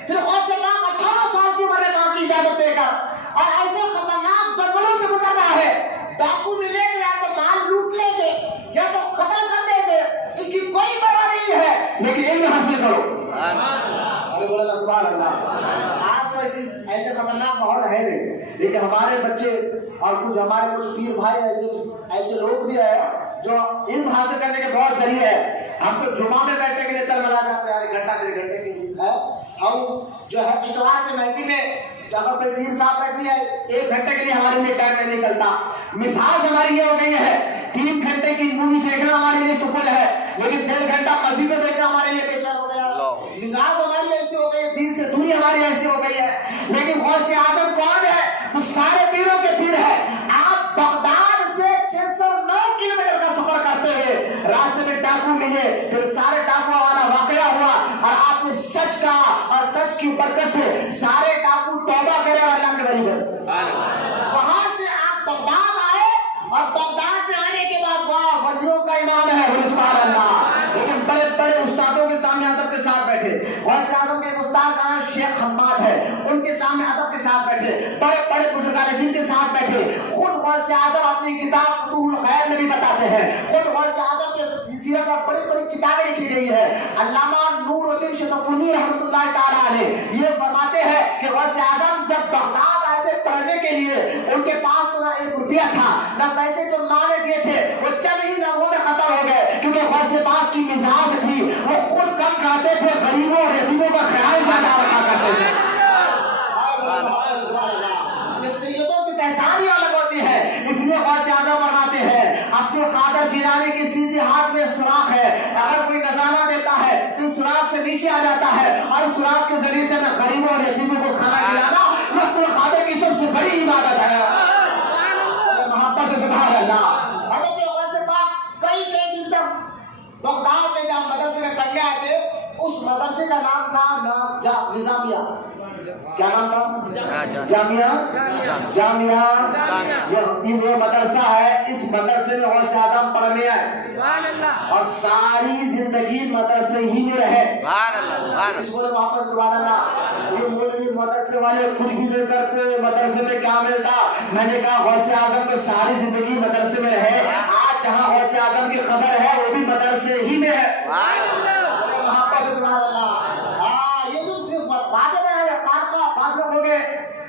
پھر غوث پاک 18 سال کی عمر میں ماں کی اجازت دے کر اور ایسے خطرناک جنگلوں سے گزر رہا ہے. ڈاکو ملے گے یا تو مال لوٹ لیں گے یا تو قتل کر دیں گے, اس کی کوئی پرواہ نہیں ہے, لیکن علم حاصل کرو. ارے بولے سبحان اللہ. آج تو ایسے خطرناک ماحول ہے نہیں, لیکن ہمارے بچے اور ہمارے کچھ پیر بھائی ایسے لوگ بھی ہیں جو علم حاصل کرنے کے بہت ذریعے ہیں. ہم تو جمعہ میں بیٹھنے کے لیے تلملا جاتے ہیں, گھنٹے کے لیے ہے. ہم جو ہے اتوار کے محفل میں اگر کوئی پیر صاحب بیٹھ دیا 1 گھنٹے کے لیے ہمارے لیے ٹائم نہیں نکلتا. مزاج ہماری یہ ہو گئی ہے 3 گھنٹے کی مووی دیکھنا ہمارے لیے سکون ہے, لیکن 1.5 گھنٹہ مسجد میں دیکھنا ہمارے لیے بے چین ہو گیا. مزاج ہماری ایسی ہو گئی ہے, دین سے دوری ہماری ایسی ہو گئی ہے. لیکن غوث اعظم کون ہے؟ تو سارے پیروں کے پیر ہے. آپ بغداد سے 609 کلومیٹر کا سفر کرتے ہوئے راستے میں ڈاکو ملے, پھر سارے ڈاکو والا واقعہ ہوا اور آپ نے سچ کہا, اور سچ کی برکت سے سارے ڈاکو توبہ کرے اور اللہ کے ولی بنے. وہاں سے آپ بغداد آئے اور بغداد میں آنے کے بعد واہ ولیوں کا امام ہے, بولے سبحان اللہ. لیکن بڑے بڑے استادوں کے سامنے ادب کے ساتھ بیٹھے. غوث اعظم کے ایک استاد کا نام شیخ حماد ہے, ان کے سامنے ادب کے ساتھ بیٹھے. بڑے بڑے بزرگان دین کے ساتھ بیٹھے. خود غوث اعظم اپنی کتاب فتوح الغیب میں بھی بتاتے ہیں. خود غوث اعظم کے سیرت پر بڑی بڑی کتابیں لکھی گئی ہے. علامہ نور الدین شتفونی رحمۃ اللہ تعالیٰ علیہ یہ فرماتے ہیں کہ غوث اعظم جب بغداد آئے تھے پڑھنے کے لیے, ان کے پاس تو نہ 1 روپیہ تھا, نہ پیسے جو ماں نے دیے تھے وہ چند ہی لمحوں میں ختم ہو گئے, کیونکہ غوث پاک کی مزاج تھی, وہ خود کم کھاتے تھے, غریبوں اور یتیموں کا خیال زیادہ رکھا کرتے تھے. سیدوں کی پہچان ہی الگ ہوتی ہے. اس لیے غوث اعظم فرماتے ہیں عبد القادر جیلانی کی سیدھی ہاتھ میں سوراخ ہے, اگر کوئی نذرانہ دیتا ہے تو سوراخ سے نیچے آ جاتا ہے, اور سوراخ کے ذریعے سے میں غریبوں اور یتیموں کو کھانا کھلانا عبد القادر کی سب سے بڑی عبادت ہے. محبت سے سبحان اللہ. حضرت غوث پاک کئی دن تک بغداد میں جہاں مدرسے میں پڑھنے آئے تھے, اس مدرسے کا نام تھا نظامیہ. کیا نام تھا؟ جامعہ. یہ مدرسہ ہے, اس مدرسے میں غوث اعظم پڑھنے آئے اور ساری زندگی مدرسے ہی میں رہے. اس بولے واپس سبحان اللہ. یہ مولوی مدرسے والے کچھ بھی نہیں کرتے, مدرسے میں کیا ملتا؟ میں نے کہا غوث اعظم تو ساری زندگی مدرسے میں رہے. آج جہاں غوث اعظم کی خبر ہے وہ بھی مدرسے ہی میں ہے. محبت سے سبحان اللہ. یہ جو باتیں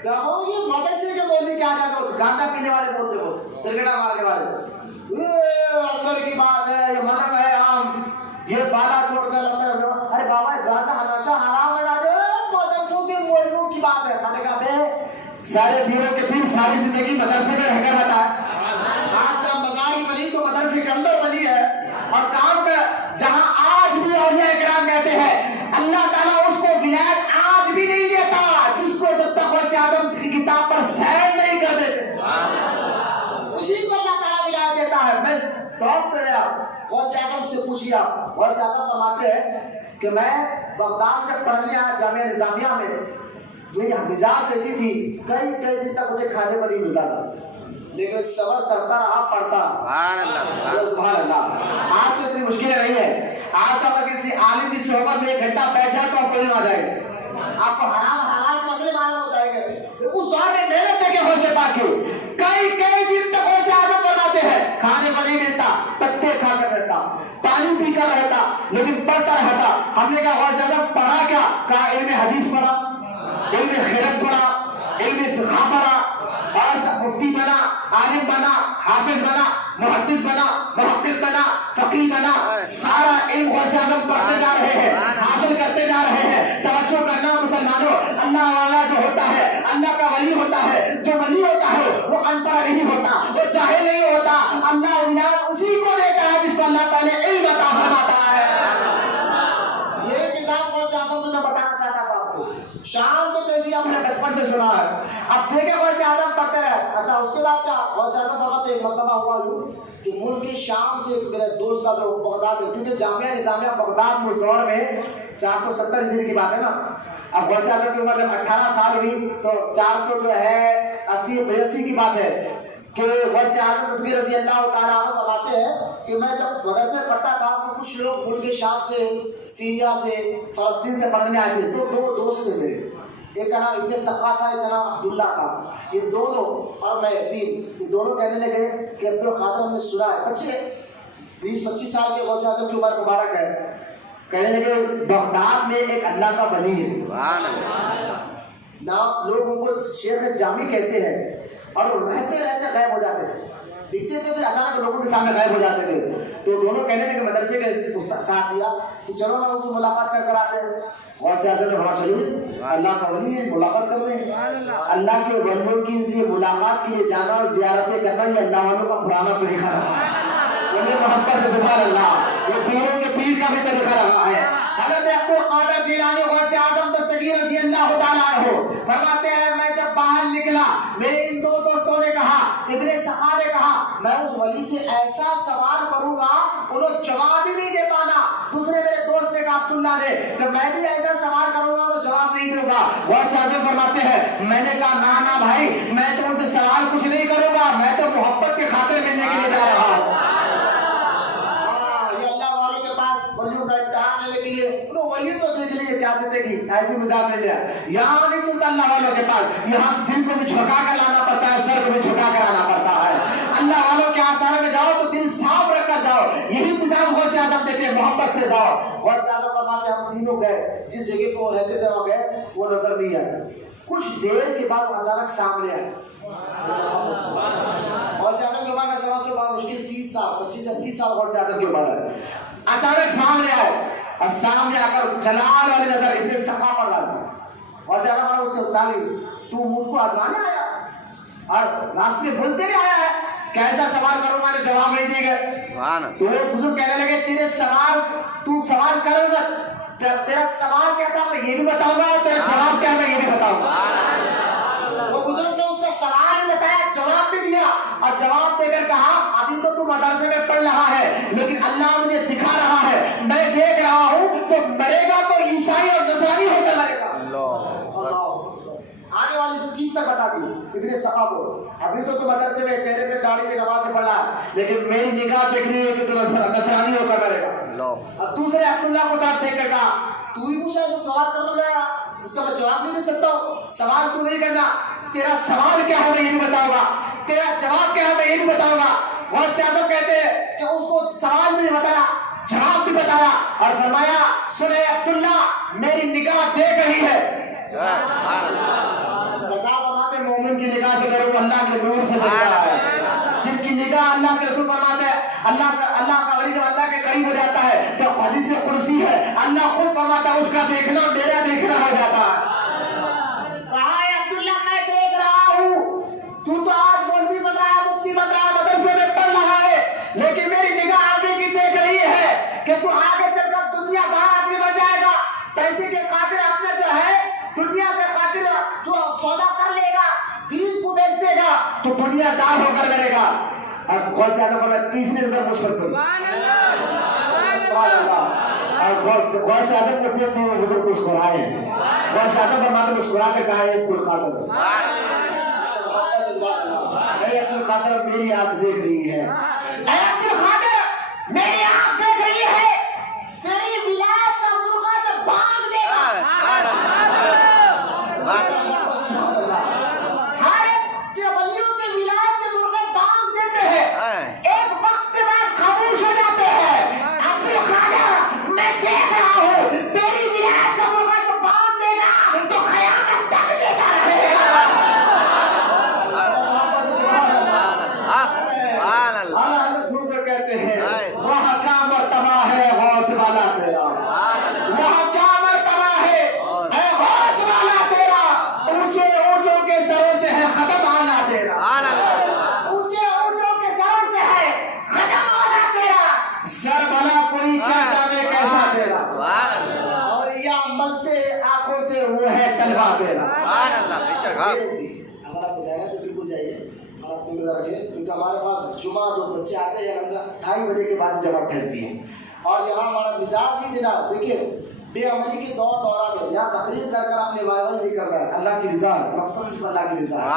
یہ مدرسے کے مولوی کیا جاتا ہے, گانجا پینے والے بولتے ہو, سرگٹا مارنے والے, اندر کی بات ہے, یہ منع ہے عام, یہ بالا چھوڑ کر اندر. ارے بابا گانا ہمیشہ حرام ہے ڈالے, مدرسوں کے مولویوں کی بات ہے. میں نے کہا بے سارے پیروں کے پیر ساری زندگی مدرسے میں رہ کر بتائے. آج جب بازار کی بنی تو مدرسے کے اندر بنی ہے, اور کام کا جہاں آج بھی اولیاء کرام کہتے ہیں اللہ تعالیٰ اس کو ولایت آج بھی نہیں دیتا جس کو جب تک غوث اعظم کی کتاب پر سائن نہیں کر دیتے, اسی کو اللہ تعالیٰ ولایت دیتا ہے. میں دوڑ پہ گیا, غوث اعظم سے پوچھیا. غوث اعظم فرماتے ہیں کہ میں بغداد جب پڑھنے آیا جامعہ نظامیہ میں, میری مزاج ایسی تھی کئی دن تک مجھے کھانے پر نہیں ملتا تھا, لیکن صبر کرتا رہا, پڑھتا. سبحان اللہ. آج تو اتنی مشکلیں نہیں ہے. آج تو اگر کسی عالم کی صحبت میں 1 گھنٹہ بیٹھ جائے تو آپ کو آ جائے گا, آپ کو حرام حلال کے مسئلے معلوم ہو جائیں گے. اس دور میں محنت کر کے غوث پاک کی کئی دن تک غوث اعظم بناتے ہیں, کھانے کو نہیں ملتا, پتے کھا کر رہتا, پانی پی کر رہتا, لیکن پڑھتا رہتا. ہم نے کہا غوث اعظم پڑھا کیا؟ کہا علم حدیث پڑھا, علم خیرت پڑھا, علم فقہ پڑھا, اور مفتی بنا, عالم بنا, حافظ بنا, محدث بنا, محقق بنا, فقیہ بنا. سارا علم غوث اعظم پڑھتے جا رہے ہیں, حاصل کرتے جا رہے ہیں. توجہ کرنا مسلمانوں, اللہ والا جو ہوتا ہے اللہ کا ولی ہوتا ہے. جو ولی ہوتا ہے وہ ان پڑھ نہیں ہوتا, وہ جاہل نہیں ہوتا, اللہ ولایت اسی کو دیتا ہے جس کو اللہ پہلے علم عطا فرماتا ہے۔ یہ مزاج غوث اعظم کو میں بتانا چاہتا تھا آپ کو۔ شان تو جیسی آپ نے بچپن سے سنا ہے، اب دیکھیں غوث اعظم پڑھتے رہے۔ اچھا اس کے بعد کیا غوث اعظم فرماتے ایک مرتبہ ہوا یوں کہ ملک شام سے ایک میرا دوست تھا جو بغداد میں، کیونکہ جامعہ نظامیہ بغداد میں اس دور میں 470 ہجری کی بات ہے نا، اب غوث اعظم کی عمر جب 18 سال ہوئی تو 400 جو ہے 80 کی بات ہے کہ غوث اعظم تصویر رضی اللہ تعالیٰ عنہ فرماتے ہیں کہ میں جب مدرسے پڑھتا تھا تو کچھ لوگ ملک شام سے، سیریا سے، فلسطین سے پڑھنے آئے تھے، تو دو دوست تھے میرے، ایک کا نام ابن سقا تھا، ایک کا نام عبداللہ تھا، یہ دونوں اور میں یہ دونوں کہنے لگے کہ عبد القادر ہم نے سنا ہے، بچے 20-25 سال کے غوث اعظم کی عمر مبارک ہے، کہنے لگے بغداد میں ایک اللہ کا ولی ہے، نام لوگ ان کو شیخ جامی کہتے ہیں، اور رہتے رہتے غائب ہو جاتے تھے، دکھتے تھے پھر اچانک لوگوں کے سامنے غائب ہو جاتے تھے، تو دونوں کہنے لگے مدرسے کے ساتھ دیا کہ چلو نا ان سے ملاقات کر آتے ہیں۔ غوث اعظم نے بڑا چلیے اللہ کا ولی ہے، ملاقات کر رہے ہیں، اللہ کے ولیوں کی لیے ملاقات کے لیے جانا اور زیارتیں کرنا یہ اللہ والوں کا پرانا طریقہ رہا ہے، یہ محبت سے سبحان اللہ، یہ پیروں کے پیر کا بھی طریقہ رہا ہے۔ حضرت عبد القادر جیلانی غوث اعظم دستگیر رضی اللہ تعالیٰ عنہ فرماتے ہیں میں جب باہر نکلا میرے ان دو دوستوں نے کہا، ابن سخا نے کہا میں اس ولی سے ایسا سوال کروں گا انہوں جواب ہی نہیں دے پانا، دوسرے میرے دوست نے کہا عبداللہ نے کہ میں بھی ایسا سوال کروں گا انہوں جواب نہیں دوں گا۔ غوث اعظم فرماتے ہیں میں نے کہا نا بھائی میں تو ان سے سوال کچھ نہیں کروں گا، میں تو محبت کے خاطر ملنے کے لیے جا رہا ہوں۔ ولیوں کا امتحان لینے کے لیے انہوں ولیوں تو دیکھ لیے کیا دیتے گی، ایسی مزاج نہیں لیا، یہاں نہیں چلتا اللہ والوں کے پاس، یہاں دل کو بھی جھکا کر لانا پڑتا ہے، سر کو بھی جھکا کر آنا پڑتا ہے، اللہ والوں کے آستانے میں جاؤ تو دل صاف رکھ کر جاؤ، یہی مزاج غوث اعظم دیتے ہیں، محبت سے جاؤ۔ غوث اعظم فرماتے ہم تینوں گئے جس جگہ پہ وہ رہتے تھے وہاں گئے، وہ نظر نہیں آیا، کچھ دیر کے بعد اچانک سامنے آئے، غوث اعظم کے بعد میں سمجھ تو بہت مشکل 30 سال 25-30 سال غوث اعظم کے بعد ہے، اچانک سامنے آئے اور سامنے آ کر جلال والی نظر ابن سخا پر ڈالی، غوث اعظم اس کے بتائی تو مجھ کو آزمانے آیا اور راستے میں بولتے بھی آیا ہے، کیسا سوال کروں میں نے جواب نہیں دے گئے، تو بزرگ کہنے لگے تیرے سوال تو سوال کرو گا، تیرا سوال کیا تھا میں یہ بھی بتاؤں گا اور تیرا جواب کیا میں یہ بھی بتاؤں گا۔ وہ بزرگ نے اس کا سوال بھی بتایا، جواب بھی دیا، اور جواب دے کر کہا ابھی تو مدرسے میں پڑھ رہا ہے لیکن اللہ مجھے دکھا رہا ہے، میں دیکھ رہا ہوں تو مرے گا تو عیسائی اور نصرانی ہو کر مرے گا۔ آنے والی چیز تک بتا دی ابن سخا کو، ابھی تو مدرسے میں چہرے پہ داڑھی کے نماز پڑھ رہا ہے لیکن میری نگاہ دیکھ رہی ہے کہ تو نصرانی ہو کر مرے گا۔ اور دوسرے عبداللہ کو طرف دیکھ کر کہا تو ہی مجھ سے ایسا سوال کرنا گیا جس کا میں جواب نہیں دے سکتا ہوں، سوال تو نہیں کرنا، تیرا سوال کیا ہے میں یہ بھی بتاؤں گا، تیرا جواب کیا ہے میں یہ بھی بتاؤں گا۔ غوث اعظم کہتے ہیں کہ اس کو سوال بھی بتایا جواب بھی بتایا اور فرمایا سنے عبداللہ میری نگاہ دیکھ رہی ہے، سرکار فرماتے ہیں مومن کی نگاہ سے کرو اللہ کے نور سے دیکھتا ہے، جن کی نگاہ اللہ کے رسول فرماتے ہیں اللہ کا ولی جب اللہ کے قریب ہو جاتا ہے تو حدیث قدسی ہے اللہ خود فرماتا ہے اس کا دیکھنا میرا دیکھنا ہو جاتا ہے۔ کہا ہے عبداللہ میں دیکھ رہا ہوں، تو آج مولوی بن رہا ہے، مفتی بن رہا ہے، مدرسے میں پڑھ رہا ہے لیکن میری نگاہ آگے کی دیکھ رہی ہے کہ تو آگے چل کر دنیا دار آدمی بن جائے گا، پیسے کے خاطر اپنے جو ہے دنیا کے خاطر جو سودا کر لے گا، دین کو بیچ دے گا تو دنیا دار ہو کر مرے گا۔ اور غوث اعظم کو تیسری نظر مجھ پر پڑی، سبحان اللہ، اور غوث اعظم کو دیکھتے ہوئے بزرگ مسکرائے، غوث اعظم پر ماتم مسکرا کر کہا عبد القادر اے عبد القادر میری آنکھ دیکھ رہی ہے، اے عبد القادر میری آنکھ دیکھ رہی ہے، تیری ولایت کا مرغا جب بانگ دے گا، ہر ایک کے ولیوں کے ولایت کے مرغے بانگ دیتے ہیں، ایک وقت کے بعد خاموش ہو جاتے ہیں۔ عبد القادر میں دیکھ رہا ہوں تیری ولایت کا مرغا جو بانگ دے گا تو قیامت تک دیتا رہے گا۔ وہاں کیا مرتبہ ہے غوث والا تیرا، وہاں کیا مرتبہ ہے اے غوث والا تیرا، اونچے اونچوں کے سروں سے ہے ختم آنا تیرا، اونچے اونچوں کے سروں سے ہے ہے طلبہ تیرا. سبحان اللہ. بے شک ہاں. اگر آپ کو جائے تو بالکل جائیے اور آپ کو نظر رکھیں، کیونکہ ہمارے پاس جمعہ جو بچے آتے ہیں 2:30 بجے کے بعد جمع پھیلتی ہے. اور یہاں ہمارا مزاج ہی جناب دیکھیے بے عملی کے دوران میں یہاں تقریر کر اپنے وائرل نہیں کر رہا ہے. اللہ کی رضا ہے، مقصد صرف اللہ کی رضا ہے.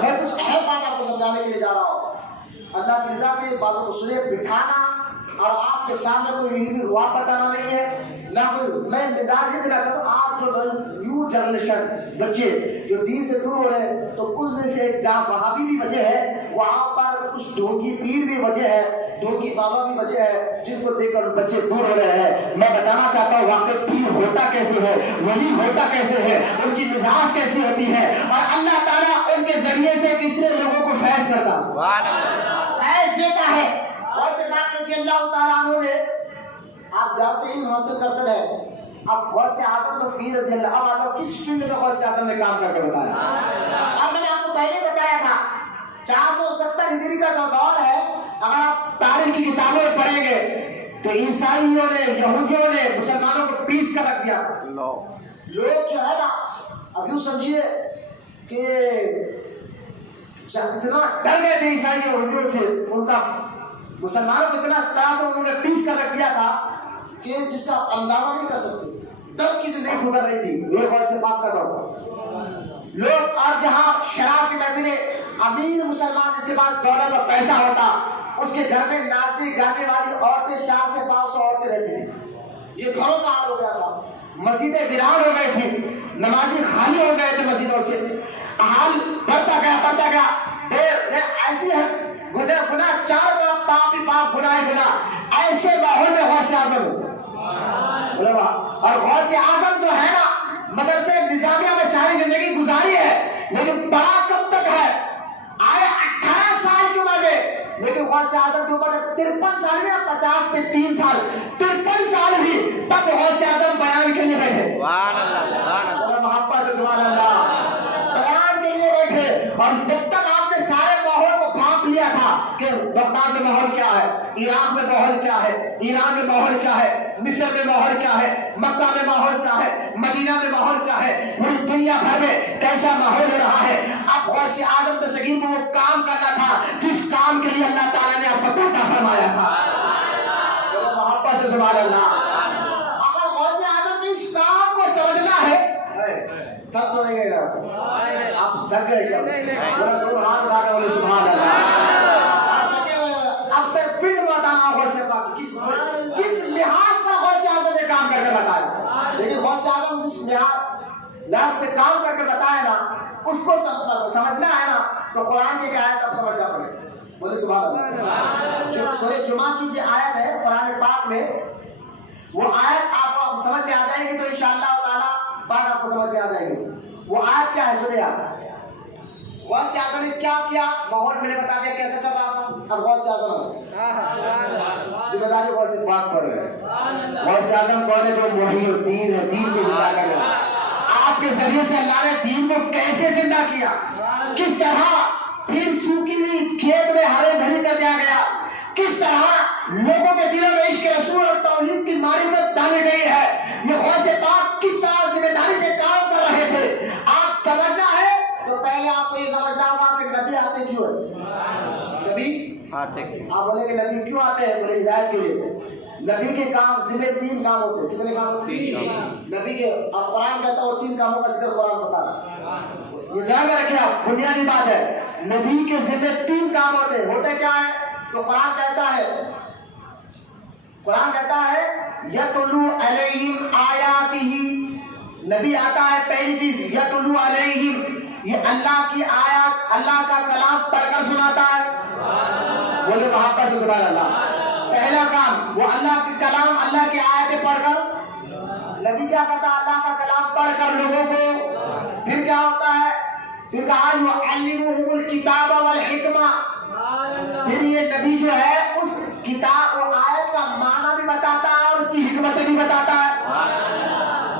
میں کچھ اہم بات آپ کو سمجھانے کے لیے جا رہا ہوں. اللہ کی رضا کے باتوں کو سنے بٹھانا اور آپ کے سامنے کوئی علمی رواب بتانا نہیں ہے نہ کوئی. میں مزاج یہ دینا چاہتا ہوں آپ جو نیو جنریشن بچے جو دین سے دور ہو رہے ہیں تو اس میں سے ایک جہاں وہابی بھی وجہ ہے وہاں پر کچھ ڈھونگی پیر بھی وجہ ہے، ڈھونگی بابا بھی وجہ ہے جن کو دیکھ کر بچے دور ہو رہے ہیں. میں بتانا چاہتا ہوں واقع پیر ہوتا کیسے ہے، ولی ہوتا کیسے ہے، ان کی مزاج کیسی ہوتی ہے اور اللہ تعالیٰ ان کے ذریعے سے کس طرح لوگوں کو فیض کرتا فیض دیتا ہے. اور سے بات رضی اللہ تعالیٰ عنہ نے آپ جانتے ہی حاصل کرتے رہے. اب غوث اعظم تصویر رضی اللہ. اب آ جاؤ کس فیلڈ میں غوث اعظم نے کام کر کے بتایا. اب میں نے آپ کو پہلے بتایا تھا 470 ہجری کا جو دور ہے اگر آپ تاریخ کی کتابوں میں پڑھیں گے تو عیسائیوں نے یہودیوں نے مسلمانوں کو پیس کر رکھ دیا تھا. لوگ جو ہے نا اب یوں سمجھیے کہ اتنا ڈر گئے تھے عیسائی یہودیوں سے، ان کا مسلمانوں کو اتنا طرح سے انہوں نے پیس کر رکھ دیا تھا کہ جس کا اندازہ نہیں کر سکتے. ڈر کی زندگی گزر رہی تھی. یہ غور سے بات کر رہا ہوں. لوگ اور جہاں شراب کی محفلیں، امیر مسلمان جس کے پاس دولت اور پیسہ ہوتا اس کے گھر میں ناچنے گانے والی عورتیں 400 سے 500 عورتیں رہتی تھیں. یہ گھروں کا حال ہو گیا تھا. مسجدیں ویران ہو گئی تھی، نمازی خالی ہو گئے تھے مسجدوں سے. حال بڑھتا گیا ایسی ہے گناہ چار پاپ ہی پاپ گناہ ہی گناہ. ایسے ماحول میں غوث اعظم اور غوث اعظم جو ہے نا مدرسے نظامیہ میں ساری زندگی گزاری ہے لیکن بڑا کب تک ہے آئے 18 سال کی عمر میں. لیکن غوث اعظم کی عمر 53 سال میں 50 پہ 3 سال 53 سال بھی تب غوث اعظم بیان کے لیے بیٹھے. سبحان اللہ. سبحان اللہ. محبت سے سبحان اللہ بیان کے لیے بیٹھے. اور جب تک آپ نے سارے ماحول کو بھانپ لیا تھا کہ بغداد میں ماحول کیا ہے، عراق میں ماحول کیا ہے، ایران میں ماحول کیا ہے، مصر میں ماحول کیا ہے، مکہ میں ماحول کیا ہے، مدینہ میں ماحول کیا ہے، پوری دنیا بھر میں کیسا ماحول ہو رہا ہے. اب غوث اعظم دستگیر کو وہ کام کرنا تھا جس کام کے لیے اللہ تعالیٰ نے آپ کو پیدا فرمایا تھا. محبت سے سبحان اللہ. اگر غوث اعظم کے اس کام کو سمجھنا ہے تب تو نہیں گئے آپ تھک گئے کیا بڑا دور ہاتھ اٹھا کے بولے سبحان اللہ. اب پھر بتانا غوث پاک کس لحاظ پر غوث اعظم نے کام کر کے بتایا. لیکن غوث اعظم جس لحاظ پہ کام کر کے بتایا نا اس کو سمجھنا ہے نا تو قرآن کی آیت اب سمجھنا پڑے گا. بولے سبحان اللہ. سورہ جمعہ کی جو آیت ہے قرآن پاک میں وہ آیت آپ کو سمجھ میں آ جائے گی تو انشاءاللہ تعالیٰ بات آپ کو سمجھ میں آ جائے گی. وہ آیت کیا ہے سنیں آپ. غوث اعظم نے کیا کیا ماحول میں نے بتا دیا کیسے چل رہا تھا. اب غوث اعظم ذمہ داری غوث پاک پر ہے. غوث اعظم کون ہے؟ جو محی الدین ہے، دین کو زندہ کرنے والا. آپ کے ذریعے سے اللہ نے دین کو کیسے زندہ کیا، کس طرح پھر سوکھی ہوئی کھیت میں ہرے بھری کر دیا گیا، کس طرح لوگوں کے دلوں میں عشق رسول اور توحید کی معرفت ڈالی گئی ہے. یہ غوث پاک کس طرح ذمہ داری سے کام کر رہے تھے. آپ سمجھنا ہے تو پہلے آپ کو یہ سمجھنا ہوگا کہ نبی آتے کیوں ہے. نبی آتے کیوں؟ آپ بولیں گے نبی کیوں آتے ہیں؟ بولے ہدایت کے لیے. نبی کے کام ذمہ 3 کام ہوتے ہیں. کتنے کام ہوتے ہیں نبی کے؟ اور قرآن کہتا ہے وہ 3 کاموں کا ذکر قرآن بتا رہا ہے. یہ ذہن میں رکھیں آپ، بنیادی بات ہے. نبی کے ذمہ 3 کام ہوتے ہیں. ہوتے کیا ہے؟ تو قرآن کہتا ہے یتلو علیہم آیاتہ. نبی آتا ہے پہلی چیز یتلو علیہم، یہ اللہ کی آیات اللہ کا کلام پڑھ کر سناتا ہے. بولے محبت سے سبحان اللہ. پہلا کام وہ اللہ کے کلام اللہ کی آیتیں پڑھ کر. نبی کیا کہتا ہے؟ اللہ کا کلام پڑھ کر لوگوں کو. پھر کیا ہوتا ہے؟ پھر کہا یعلمہم الکتاب والحکمہ. پھر یہ نبی جو ہے اس کتاب اور آیت کا معنی بھی بتاتا ہے اور اس کی حکمتیں بھی بتاتا ہے.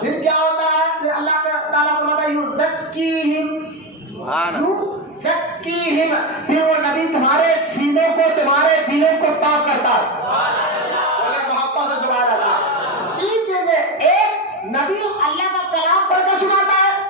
پھر کیا ہوتا ہے؟ پھر اللہ تعالیٰ فرماتا ہے یزکیہم. پھر وہ نبی تمہارے سینوں کو تمہارے دلوں کو پاک کرتا ہے. محبت سے سبحان اللہ. 3 چیزیں. ایک، نبی اللہ کا کلام پڑھ کر سناتا ہے.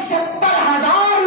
70,000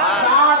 7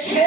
6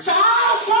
400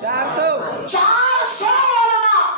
400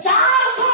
400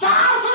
400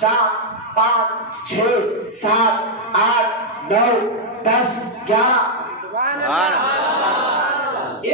4 5 6 7 8 9 10 11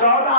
14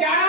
11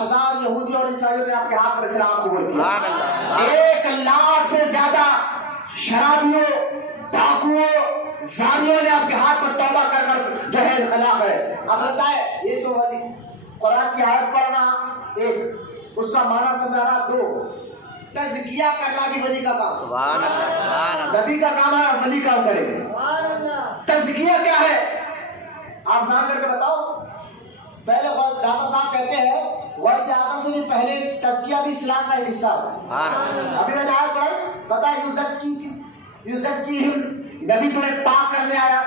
5,000 یہودی اور عیسائیوں نے آپ کے ہاتھ پر اسلام قبول کیا. سبحان اللہ. 1 لاکھ سے زیادہ شرابیوں، ڈاکوؤں، زانیوں نے آپ کے ہاتھ پر توبہ کر کر جو ہے انخلاق ہے. اب لگتا ہے یہ تو ولی قرآن کی آیت پڑھنا ایک، اس کا معنی سمجھانا 2، تزکیہ کرنا بھی ولی کا کام. سبحان اللہ. سبحان اللہ. نبی کا کام ہے، ولی کام کرے گا. تزکیہ کیا ہے آپ جان کر کے بتاؤ. پہلے غوث داتا صاحب کہتے ہیں غوث اعظم سے بھی پہلے تزکیہ بھی اسلام کا ایک حصہ ہے. سبحان اللہ. ابھی میں نے آیت پڑھائی، بتا یزکیہم، نبی تمہیں پاک کرنے آیا.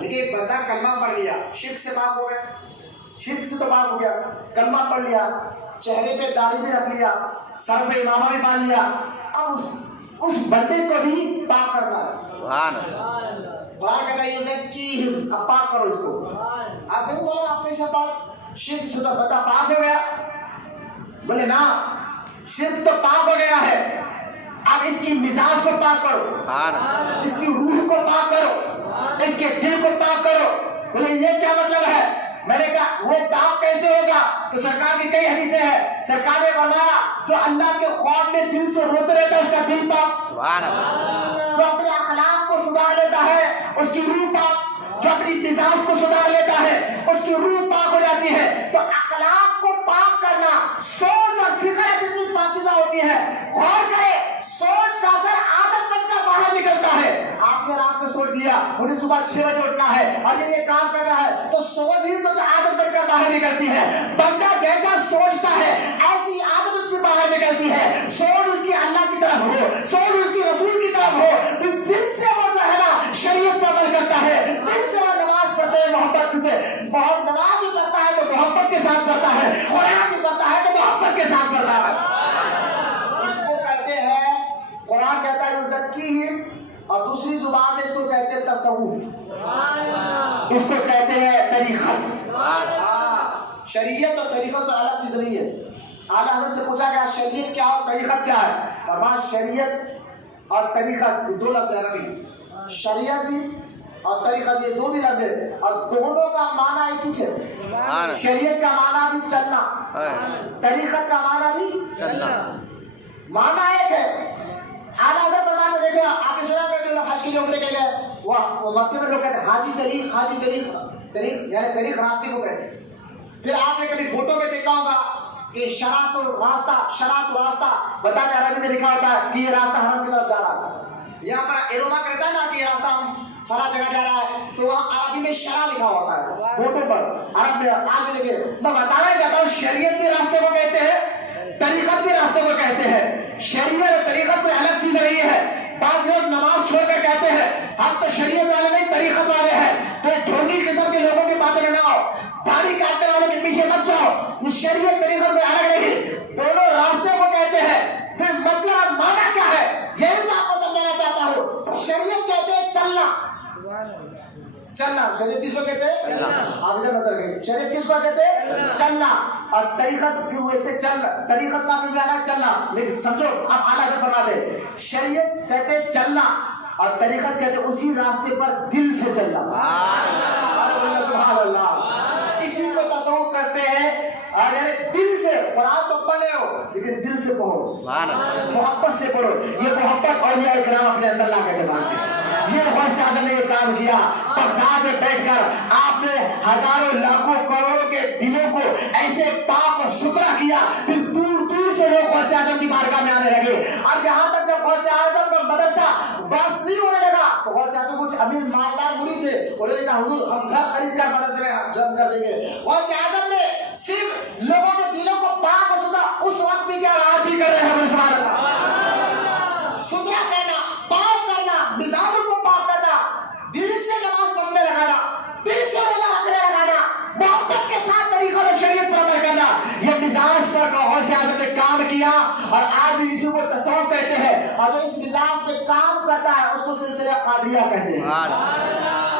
دیکھیے بندہ کلمہ پڑھ لیا، شرک سے پاک ہو گیا، شرک سے تو پاک ہو گیا. کلمہ پڑھ لیا، چہرے پہ داڑھی بھی رکھ لیا، سر پہ امامہ بھی باندھ لیا. اب اس بندے کو بھی پاک کرنا ہے. سبحان اللہ. قرآن کہتا ہے یزکیہم، اب پاک کرو اس کو. آپ نہیں بولا آپ نے سے پاک، شرک سے تو بندہ پاک ہو گیا. بولے نا، شرک تو پاک ہو گیا ہے، اب اس کی مزاج کو پاک کرو، سبحان اللہ. اس کی روح کو پاک کرو، اس کے دل کو پاک کرو. بولے یہ کیا مطلب ہے؟ میں نے کہا وہ پاک کیسے ہوگا؟ تو سرکار کی کئی حدیثیں ہیں. سرکار نے فرمایا جو اللہ کے خواب میں دل سے روتے رہتا ہے اس کا دل پاک، سبحان اللہ. جو اپنے اخلاق کو سدھار لیتا ہے اس کی روح پاک، جو اپنی مزاج کو سدھار لیتا ہے اس کی روح پاک ہو جاتی ہے. تو اخلاق کو پاک کرنا، سوچ اور فکر جتنی پاکیزہ ہوتی ہے. غور کرے، سوچ کا اثر عادت بن کر باہر نکلتا ہے. آپ نے رات میں سوچ لیا مجھے صبح 6 بجے اٹھنا ہے اور یہ کام کرنا ہے، تو سوچ ہی تو عادت بن کر باہر نکلتی ہے. بندہ جیسا سوچتا ہے ایسی عادت اس کی باہر نکلتی ہے. سوچ اس کی اللہ کی طرف ہو، سوچ اس کی رسول کی طرف ہو، تو دل سے وہ جو ہے نا شریعت پر عمل کرتا ہے. دل سے وہ نماز پڑھتا ہے محبت سے، بہت نماز بھی پڑھتا ہے تو محبت کے ساتھ پڑھتا ہے، قرآن بھی پڑھتا ہے تو محبت کے ساتھ پڑھتا ہے. اس کو کہتے ہیں، قرآن کہتا ہے یزکیہم، اور دوسری زبان میں اس کو کہتے ہیں تصوف، اس کو کہتے ہیں طریقت. شریعت اور طریقت تو الگ چیز نہیں ہے. اعلیٰ حضرت سے پوچھا گیا شریعت کیا اور طریقت کیا ہے؟ فرمایا شریعت اور طریقت یہ 2 لفظ عربی، شریعت بھی اور طریقت یہ 2 بھی لفظ ہے، اور دونوں کا معنی ایک ہی ہے. شریعت کا معنی بھی چلنا، طریقت کا معنی بھی چلنا، معنی ایک ہے. اعلیٰ حضرت فرماتے دیکھو آپ نے سنا کہ جو لوگ حج کے لیے عمرے کے گئے وہ مکے میں لوگ کہتے ہیں حاجی طریق، حاجی طریق، طریق یعنی طریق راستے کو کہتے ہیں. پھر آپ نے کبھی بوٹوں پہ دیکھا ہوگا کہ شراط الراستہ، شراط الراستہ بتا کے عربی میں لکھا ہوتا ہے کہ یہ راستہ حرم کی طرف جا رہا ہے. یہاں پر ایروما کرتا ہے نا کہ یہ راستہ ہم فلاں جگہ جا رہا ہے، تو وہاں عربی میں شرع لکھا ہوتا ہے بوٹوں پر، عرب میں آگے لکھے. میں بتانا چاہتا ہوں شریعت بھی راستے کو کہتے ہیں، طریقت بھی راستے کو کہتے ہیں. شریعت اور طریقت میں الگ چیز رہی ہے. بعض لوگ نماز چھوڑ کر کہتے ہیں ہم تو شریعت والے نہیں طریقت والے ہیں. تو یہ ڈھونگی قسم کے لوگوں کی باتیں میں نہ آؤ، داڑھی کاٹنے والوں کے پیچھے مت جاؤ. یہ شریعت طریقت میں الگ نہیں، دونوں راستے کو کہتے ہیں. پھر مطلب معنی کیا ہے یہی تو آپ کو سمجھانا چاہتا ہوں. شریعت کہتے ہیں چلنا، چلنا. شریعت کس کو کہتے ہیں؟ آپ ادھر نظر گئے. شریعت کس کو کہتے ہیں؟ چلنا. اور طریقت کیوں کہتے ہیں؟ چلنا. طریقت کا بھی معنی چلنا، لیکن سمجھو اب اعلیٰ سے فرماتے شریعت کہتے ہیں چلنا اور طریقت کہتے ہیں اسی راستے پر دل سے چلنا. سبحان اللہ. اسی کو تصور کرتے ہیں اور یعنی دل سے. قرآن تو پڑھے ہو لیکن دل سے پڑھو، محبت سے پڑھو. یہ محبت اولیاء کرام اپنے اندر لا کر جماتے ہیں. یہ غوث اعظم نے یہ کام کیا. بغداد میں بیٹھ کر آپ نے ہزاروں لاکھوں کروڑوں کے دلوں کو ایسے پاک اور ستھرا کیا. پھر دور دور سے لوگ غوث اعظم کی بارگاہ میں آنے لگے. اور یہاں تک جب غوث اعظم کا مدرسہ بس نہیں ہونے لگا تو غوث اعظم کچھ امیر مالدار مرید تھے، انہوں نے کہا حضور ہم گھر خرید کر مدرسے میں جم کر دیں گے. غوث اعظم نے صرف لوگوں کے دلوں کو پاک اور ستھرا اس وقت بھی کیا آج بھی کر رہے ہیں. سبحان اللہ. ستھرا کرنا، پاک کرنا، مزاج کو پاک کرنا، دل سے نماز پڑھنے لگانا، دل سے روزہ رکھنے لگانا، محبت کے ساتھ طریقہ اور شریعت پر عمل کرنا. یہ مزاج پر غوث اعظم نے کام کیا اور آج بھی اسی کو تصوف کہتے ہیں. اور جو اس مزاج پہ کام کرتا ہے اس کو سلسلہ قادریہ کہتے ہیں.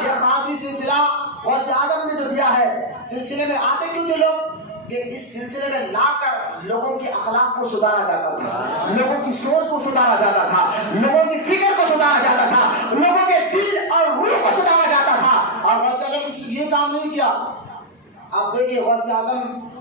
یہ قادری سلسلہ غوث اعظم نے جو دیا ہے. سلسلے میں آتے کیوں تھے لوگ کہ اس سلسلے میں لا کر لوگوں کے اخلاق کو سدھارا جاتا تھا، لوگوں کی سوچ کو سدھارا جاتا تھا، لوگوں کی فکر کو سدھارا جاتا تھا، لوگوں کے دل اور روح کو سدھارا جاتا تھا. اور غوث اعظم نے صرف یہ کام نہیں کیا. آپ دیکھیے غوث اعظم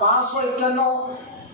591